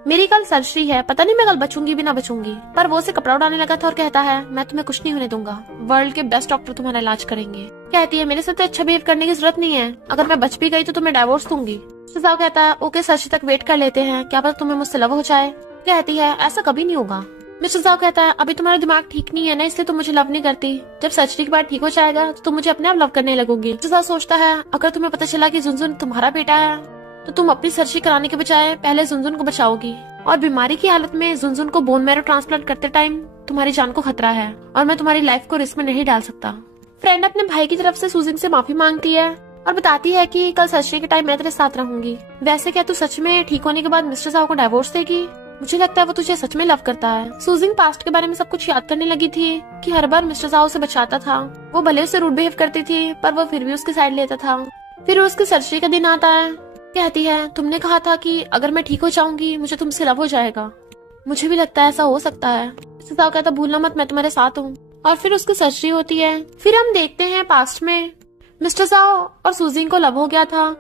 मेरी कल सर्जरी है, पता नहीं मैं कल बचूंगी भी ना बचूंगी। पर वो उसे कपड़ा उड़ाने लगा था और कहता है मैं तुम्हें कुछ नहीं होने दूंगा, वर्ल्ड के बेस्ट डॉक्टर तुम्हारा इलाज करेंगे। कहती है मेरे साथ तो अच्छा बिहेव करने की जरूरत नहीं है, अगर मैं बच भी गई तो तुम्हें डिवोर्स दूंगी। साहु कहता है ओके सर्जरी तक वेट कर लेते हैं, क्या पता तुम्हें मुझसे लव हो जाए। कहती है ऐसा कभी नहीं होगा। मिस्टर साहु कहता है अभी तुम्हारा दिमाग ठीक नहीं है ना, इसलिए तुम मुझे लव नहीं करती, जब सर्जरी के बाद ठीक हो जाएगा तो तुम मुझे अपने आप लव करने लगोगी। मिस्टर साहु सोचता है अगर तुम्हें पता चला कि जुनजुन तुम्हारा बेटा है तो तुम अपनी सर्जरी कराने के बजाय पहले जुनजुन को बचाओगी, और बीमारी की हालत में जुनजुन को बोन मैरो ट्रांसप्लांट करते टाइम तुम्हारी जान को खतरा है और मैं तुम्हारी लाइफ को रिस्क में नहीं डाल सकता। फ्रेंड अपने भाई की तरफ से सूजिंग से माफी मांगती है और बताती है कि कल सर्जरी के टाइम मैं तेरे साथ रहूंगी। वैसे क्या तू सच में ठीक होने के बाद मिस्टर साहु को डिवोर्स देगी? मुझे लगता है वो तुझे सच में लव करता है। सूजिंग पास्ट के बारे में सब कुछ याद करने लगी थी कि हर बार मिस्टर साहु से बचाता था, वो भले उसे रूड बिहेव करती थी पर वो फिर भी उसकी साइड लेता था। फिर उसकी सर्जरी का दिन आता है। कहती है तुमने कहा था कि अगर मैं ठीक हो जाऊंगी मुझे तुमसे लव हो जाएगा, मुझे भी लगता है ऐसा हो सकता है। मिस्टर साहु कहता भूलना मत मैं तुम्हारे साथ हूँ। और फिर उसकी सर्जरी होती है। फिर हम देखते हैं पास्ट में मिस्टर साहु और सूजिंग को लव हो गया था।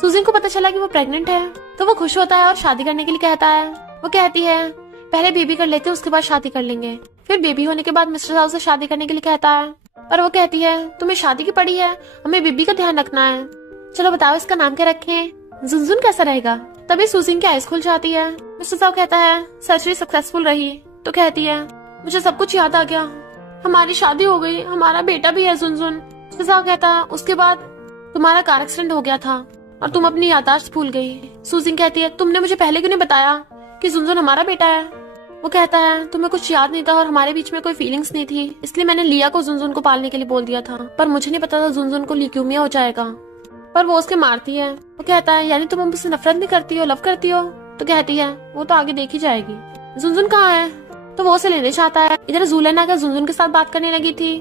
सूजिंग को पता चला कि वो प्रेग्नेंट है तो वो खुश होता है और शादी करने के लिए कहता है। वो कहती है पहले बेबी कर लेते हैं उसके बाद शादी कर लेंगे। फिर बेबी होने के बाद मिस्टर साहु से शादी करने के लिए कहता है, पर वो कहती है तुम्हें शादी की पड़ी है, हमें बेबी का ध्यान रखना है, चलो बताओ इसका नाम क्या रखें, जुनजुन कैसा रहेगा। तभी सूजिंग की आइज खुल जाती है। मिस्टर साहु कहता है सर्जरी सक्सेसफुल रही। तो कहती है मुझे सब कुछ याद आ गया, हमारी शादी हो गई, हमारा बेटा भी है जुनजुन। मिस्टर साहु कहता है उसके बाद तुम्हारा कार एक्सीडेंट हो गया था और तुम अपनी याददाश्त भूल गई। सूजिंग कहती है तुमने मुझे पहले क्यों नहीं बताया कि जुनजुन हमारा बेटा है। वो कहता है तुम्हें कुछ याद नहीं था और हमारे बीच में कोई फीलिंग्स नहीं थी, इसलिए मैंने लिया को जुनजुन को पालने के लिए बोल दिया था, पर मुझे नहीं पता था जुनजुन को ल्यूकेमिया हो जाएगा। पर वो उसके मारती है। वो कहता है यानी तुम मुझसे नफरत नहीं करती हो, लव करती हो। तो कहती है वो तो आगे देखी जाएगी। जुनजुन कहाँ है? तो वो उसे लेने चाहता है। इधर जूलियन आकर जुनजुन के साथ बात करने लगी थी।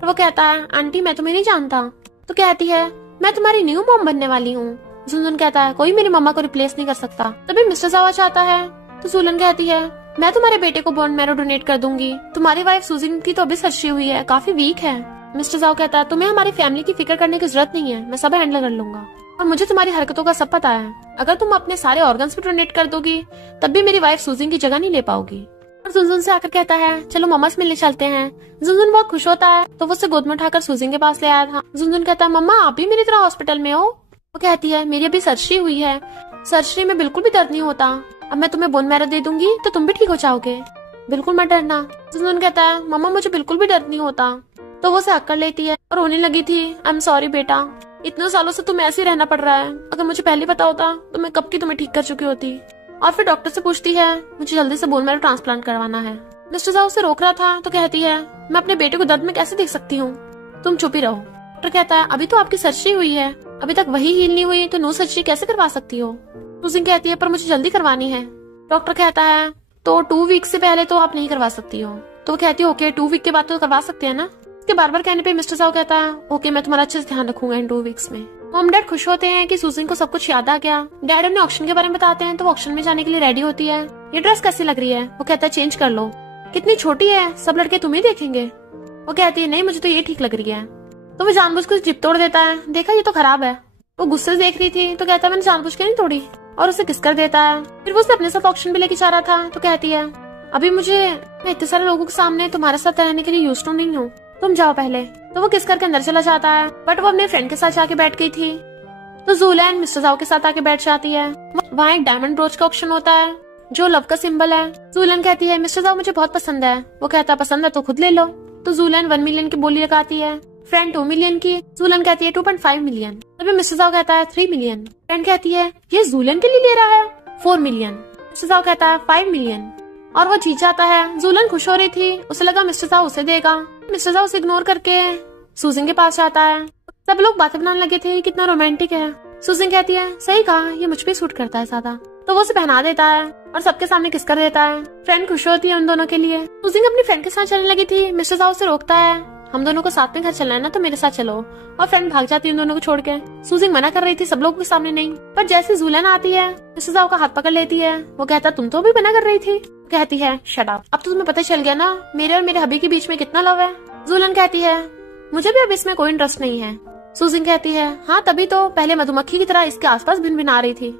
तो वो कहता है आंटी मैं तुम्हें नहीं जानता। तो कहती है मैं तुम्हारी न्यू मॉम बनने वाली हूँ। जुनजुन कहता है कोई मेरी मम्मा को रिप्लेस नहीं कर सकता। तभी मिस्टर साहु चाहता है तो जूलियन कहती है मैं तुम्हारे बेटे को बोन मैरो डोनेट कर दूंगी, तुम्हारी वाइफ सूजिंग की तो अभी सर्जरी हुई है, काफी वीक है। मिस्टर साहु कहता है तुम्हें हमारी फैमिली की फिक्र करने की जरूरत नहीं है, मैं सब हैंडल कर लूंगा और मुझे तुम्हारी हरकतों का सब पता है। अगर तुम अपने सारे ऑर्गन्स भी डोनेट कर दोगी तब भी मेरी वाइफ सूजिंग की जगह नहीं ले पाओगी। और जुनजुन से आकर कहता है चलो मम्मा से मिलने चलते हैं। जुनजुन बहुत खुश होता है तो वो उसे गोद में उठाकर सूजिंग के पास ले आया था। जुनजुन कहता है मम्मा आप भी मेरी तरह हॉस्पिटल में हो। वो कहती है मेरी अभी सर्जरी हुई है, सर्जरी में बिल्कुल भी दर्द नहीं होता, अब मैं तुम्हें बोन मैरो दे दूंगी तो तुम भी ठीक हो जाओगे, बिल्कुल मत डरना। जुनजुन कहता है मम्मा मुझे बिल्कुल भी दर्द नहीं होता। तो वो उसे हक कर लेती है और रोने लगी थी। आई एम सॉरी बेटा, इतने सालों से तुम्हें ऐसे ही रहना पड़ रहा है, अगर मुझे पहले पता होता तो मैं कब की तुम्हें ठीक कर चुकी होती। और फिर डॉक्टर से पूछती है मुझे जल्दी से बोन मैरो ट्रांसप्लांट करवाना है। मिस्टर साउ उसे रोक रहा था तो कहती है मैं अपने बेटे को दर्द में कैसे देख सकती हूँ, तुम चुप ही रहो। डॉक्टर कहता है अभी तो आपकी सर्जरी हुई है, अभी तक वही हील नहीं हुई तो नो सर्जरी कैसे करवा सकती हो। सूजन कहती है पर मुझे जल्दी करवानी है। डॉक्टर कहता है तो 2 वीक से पहले तो आप नहीं करवा सकती हो। तो वो कहती है ओके 2 वीक के बाद तो करवा सकते हैं ना। उसके बार बार कहने पे मिस्टर साउ कहता है ओके मैं तुम्हारा अच्छे से ध्यान रखूंगा इन 2 वीक्स में। मॉम डैड खुश होते हैं कि सूजन को सब कुछ याद आ गया। डैड उन्हें ऑक्शन के बारे में बताते हैं तो वो ऑक्शन में जाने के लिए रेडी होती है। ये ड्रेस कैसी लग रही है? वो कहता है चेंज कर लो। कितनी छोटी है, सब लड़के तुम्हें देखेंगे। वो कहती है नहीं मुझे तो ये ठीक लग रही है। तो वो जानबूझ कर जिप तोड़ देता है, देखा ये तो खराब है। वो गुस्से से देख रही थी तो कहता है मैंने जानबूझ के नहीं तोड़ी, और उसे किस कर देता है। फिर वो उसे अपने साथ ऑक्शन पे लेके जा रहा था तो कहती है अभी मैं इतने सारे लोगों के सामने तुम्हारे साथ रहने के लिए यूज्ड टू नहीं हूँ, तुम जाओ पहले। तो वो किस करके अंदर चला जाता है, बट वो अपने फ्रेंड के साथ जाके बैठ गई थी। तो ज़ूलैन मिस्टर साउ के साथ आके बैठ जाती है। वहाँ एक डायमंड ब्रोच का ऑप्शन होता है जो लव का सिंबल है। ज़ूलैन कहती है मिस्टर साउ मुझे बहुत पसंद है। वो कहता है पसंद है तो खुद ले लो। तो ज़ूलैन 1 मिलियन की बोली लगाती है, फ्रेंड 2 मिलियन की। ज़ूलैन कहती है 2.5 मिलियन। तभी मिस्टर साउ कहता है 3 मिलियन। फ्रेंड कहती है ये ज़ूलैन के लिए ले रहा है 4 मिलियन। मिस्टर साउ कहता है 5 मिलियन और वो जीत जाता है। ज़ूलैन खुश हो रही थी, उसे लगा मिस्टर साउ उसे देगा। मिस्टर साउ उसे इग्नोर करके सूजन के पास जाता है। सब लोग बातें बनाने लगे थे कितना रोमांटिक है। सूजन कहती है सही कहा, ये मुझ पे सूट करता है ज्यादा। तो वो उसे पहना देता है और सबके सामने किस कर देता है। फ्रेंड खुश होती है उन दोनों के लिए। सूजन अपनी फ्रेंड के साथ चलने लगी थी। मिस्टर साउ उसे रोकता है, हम दोनों को साथ में घर चलना है ना तो मेरे साथ चलो। और फ्रेंड भाग जाती है उन दोनों को छोड़ के। सूजन मना कर रही थी सब लोगों के सामने नहीं, पर जैसे ज़ूलैन आती है मिस्टर साउ का हाथ पकड़ लेती है। वो कहता तुम तो भी मना कर रही थी। कहती है शट अप, अब तो तुम्हें पता चल गया ना मेरे और मेरे हबी के बीच में कितना लव है। ज़ूलैन कहती है मुझे भी अब इसमें कोई इंटरेस्ट नहीं है। सूजन कहती है हाँ तभी तो पहले मधुमक्खी की तरह इसके आसपास भिन-भिना रही थी।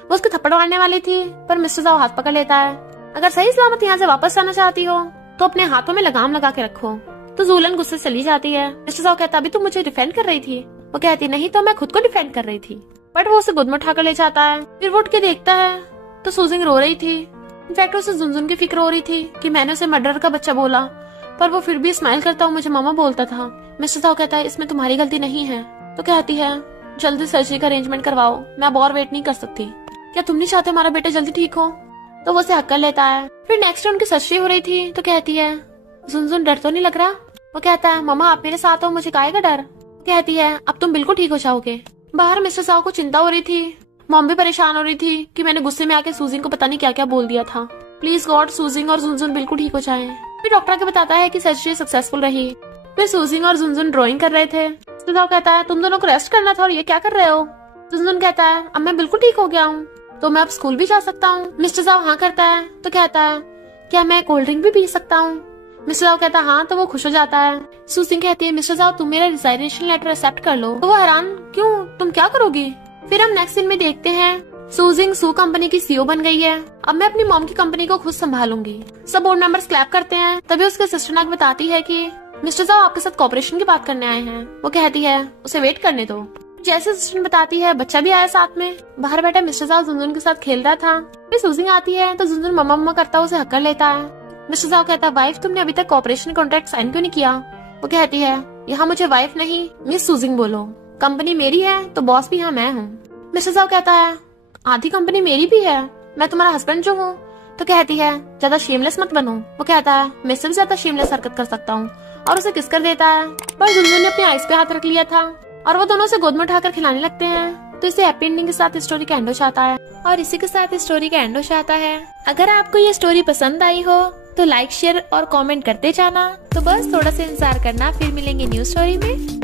वो उसके थप्पड़ मारने वाली थी पर मिस्टर साउ हाथ पकड़ लेता है। अगर सही सलामत यहाँ से वापस आना चाहती हो तो अपने हाथों में लगाम लगा के रखो। तो ज़ूलैन गुस्से से चली जाती है। मिस्टर साउ कहता अभी तुम मुझे डिफेंड कर रही थी। वो कहती नहीं तो मैं खुद को डिफेंड कर रही थी। बट वो उसे गोद में उठाकर ले जाता है। फिर वो उठ के देखता है तो सूजन रो रही थी। इनफैक्ट उसे झुनझुन की फिक्र हो रही थी कि मैंने उसे मर्डर का बच्चा बोला, पर वो फिर भी स्माइल करता हुआ मुझे मामा बोलता था। मिस्टर साउ कहता है इसमें तुम्हारी गलती नहीं है। तो कहती है जल्दी सर्जरी का अरेंजमेंट करवाओ, मैं अब और वेट नहीं कर सकती। क्या तुम नहीं चाहते हमारा बेटा जल्दी ठीक हो? तो वो उसे हक कर लेता है। फिर नेक्स्ट डे उनकी सर्जरी हो रही थी तो कहती है झुनझुन डर तो नहीं लग रहा? वो कहता है मामा आप मेरे साथ हो, मुझे काहे का डर। कहती है अब तुम बिल्कुल ठीक हो जाओगे। बाहर मिस्टर साउ को चिंता हो रही थी, मॉम भी परेशान हो रही थी कि मैंने गुस्से में आके सूजन को पता नहीं क्या क्या बोल दिया था। प्लीज गॉड सूजन और झुनझुन बिल्कुल ठीक हो जाए। फिर डॉक्टर आके बताता है कि सर्जरी सक्सेसफुल रही। फिर सूजन और झुनझुन ड्राइंग कर रहे थे। मिस्टर साउ कहता है तुम दोनों को रेस्ट करना था और ये क्या कर रहे हो? झुनझुन कहता है अब मैं बिल्कुल ठीक हो गया हूँ तो मैं अब स्कूल भी जा सकता हूँ। मिस्टर साउ हाँ करता है तो कहता है क्या मैं कोल्ड ड्रिंक भी पी सकता हूँ? मिस्टर साउ कहता है हाँ, तो वो खुश हो जाता है। सूजन कहती है मिस्टर साउ तुम मेरा रिजाइनेशन लेटर एक्सेप्ट कर लो। तो वो हैरान क्यों, तुम क्या करोगी? फिर हम नेक्स्ट सीन में देखते हैं सूजिंग सू कंपनी की सीईओ बन गई है। अब मैं अपनी मॉम की कंपनी को खुद संभालूंगी। सब बोर्ड मेंबर्स क्लैप करते हैं। तभी उसके सिस्टर नाक बताती है कि मिस्टर साउ आपके साथ कॉपरेशन की बात करने आए हैं। वो कहती है उसे वेट करने दो। जैसे सिस्टर बताती है बच्चा भी आया साथ में। बाहर बैठा मिस्टर साउ झुनझुन के साथ खेल रहा था। फिर सूजिंग आती है तो झुनझुन मम्मा मम्मा करता उसे हक कर लेता है। मिस्टर साउ कहता है वाइफ तुमने अभी तक कॉपरेशन कॉन्ट्रैक्ट साइन क्यों नहीं किया? वो कहती है यहाँ मुझे वाइफ नहीं मिस सूजिंग बोलो, कंपनी मेरी है तो बॉस भी यहाँ मैं हूँ। मिस्टर साउ कहता है आधी कंपनी मेरी भी है, मैं तुम्हारा हस्बैंड जो हूँ। तो कहती है ज्यादा शेमलेस मत बनो। वो कहता है मैं सिर्फ ज्यादा शेमलेस हरकत कर सकता हूँ और उसे किस कर देता है। पर झुनझुन ने अपनी आइस पे हाथ रख लिया था और वो दोनों से गोद में उठाकर खिलाने लगते हैं। तो इसे हैप्पी एंडिंग के साथ स्टोरी का एंड हो जाता है और इसी के साथ स्टोरी का एंड हो जाता है। अगर आपको ये स्टोरी पसंद आई हो तो लाइक शेयर और कमेंट करते जाना। तो बस थोड़ा सा इंतजार करना, फिर मिलेंगे न्यू स्टोरी में।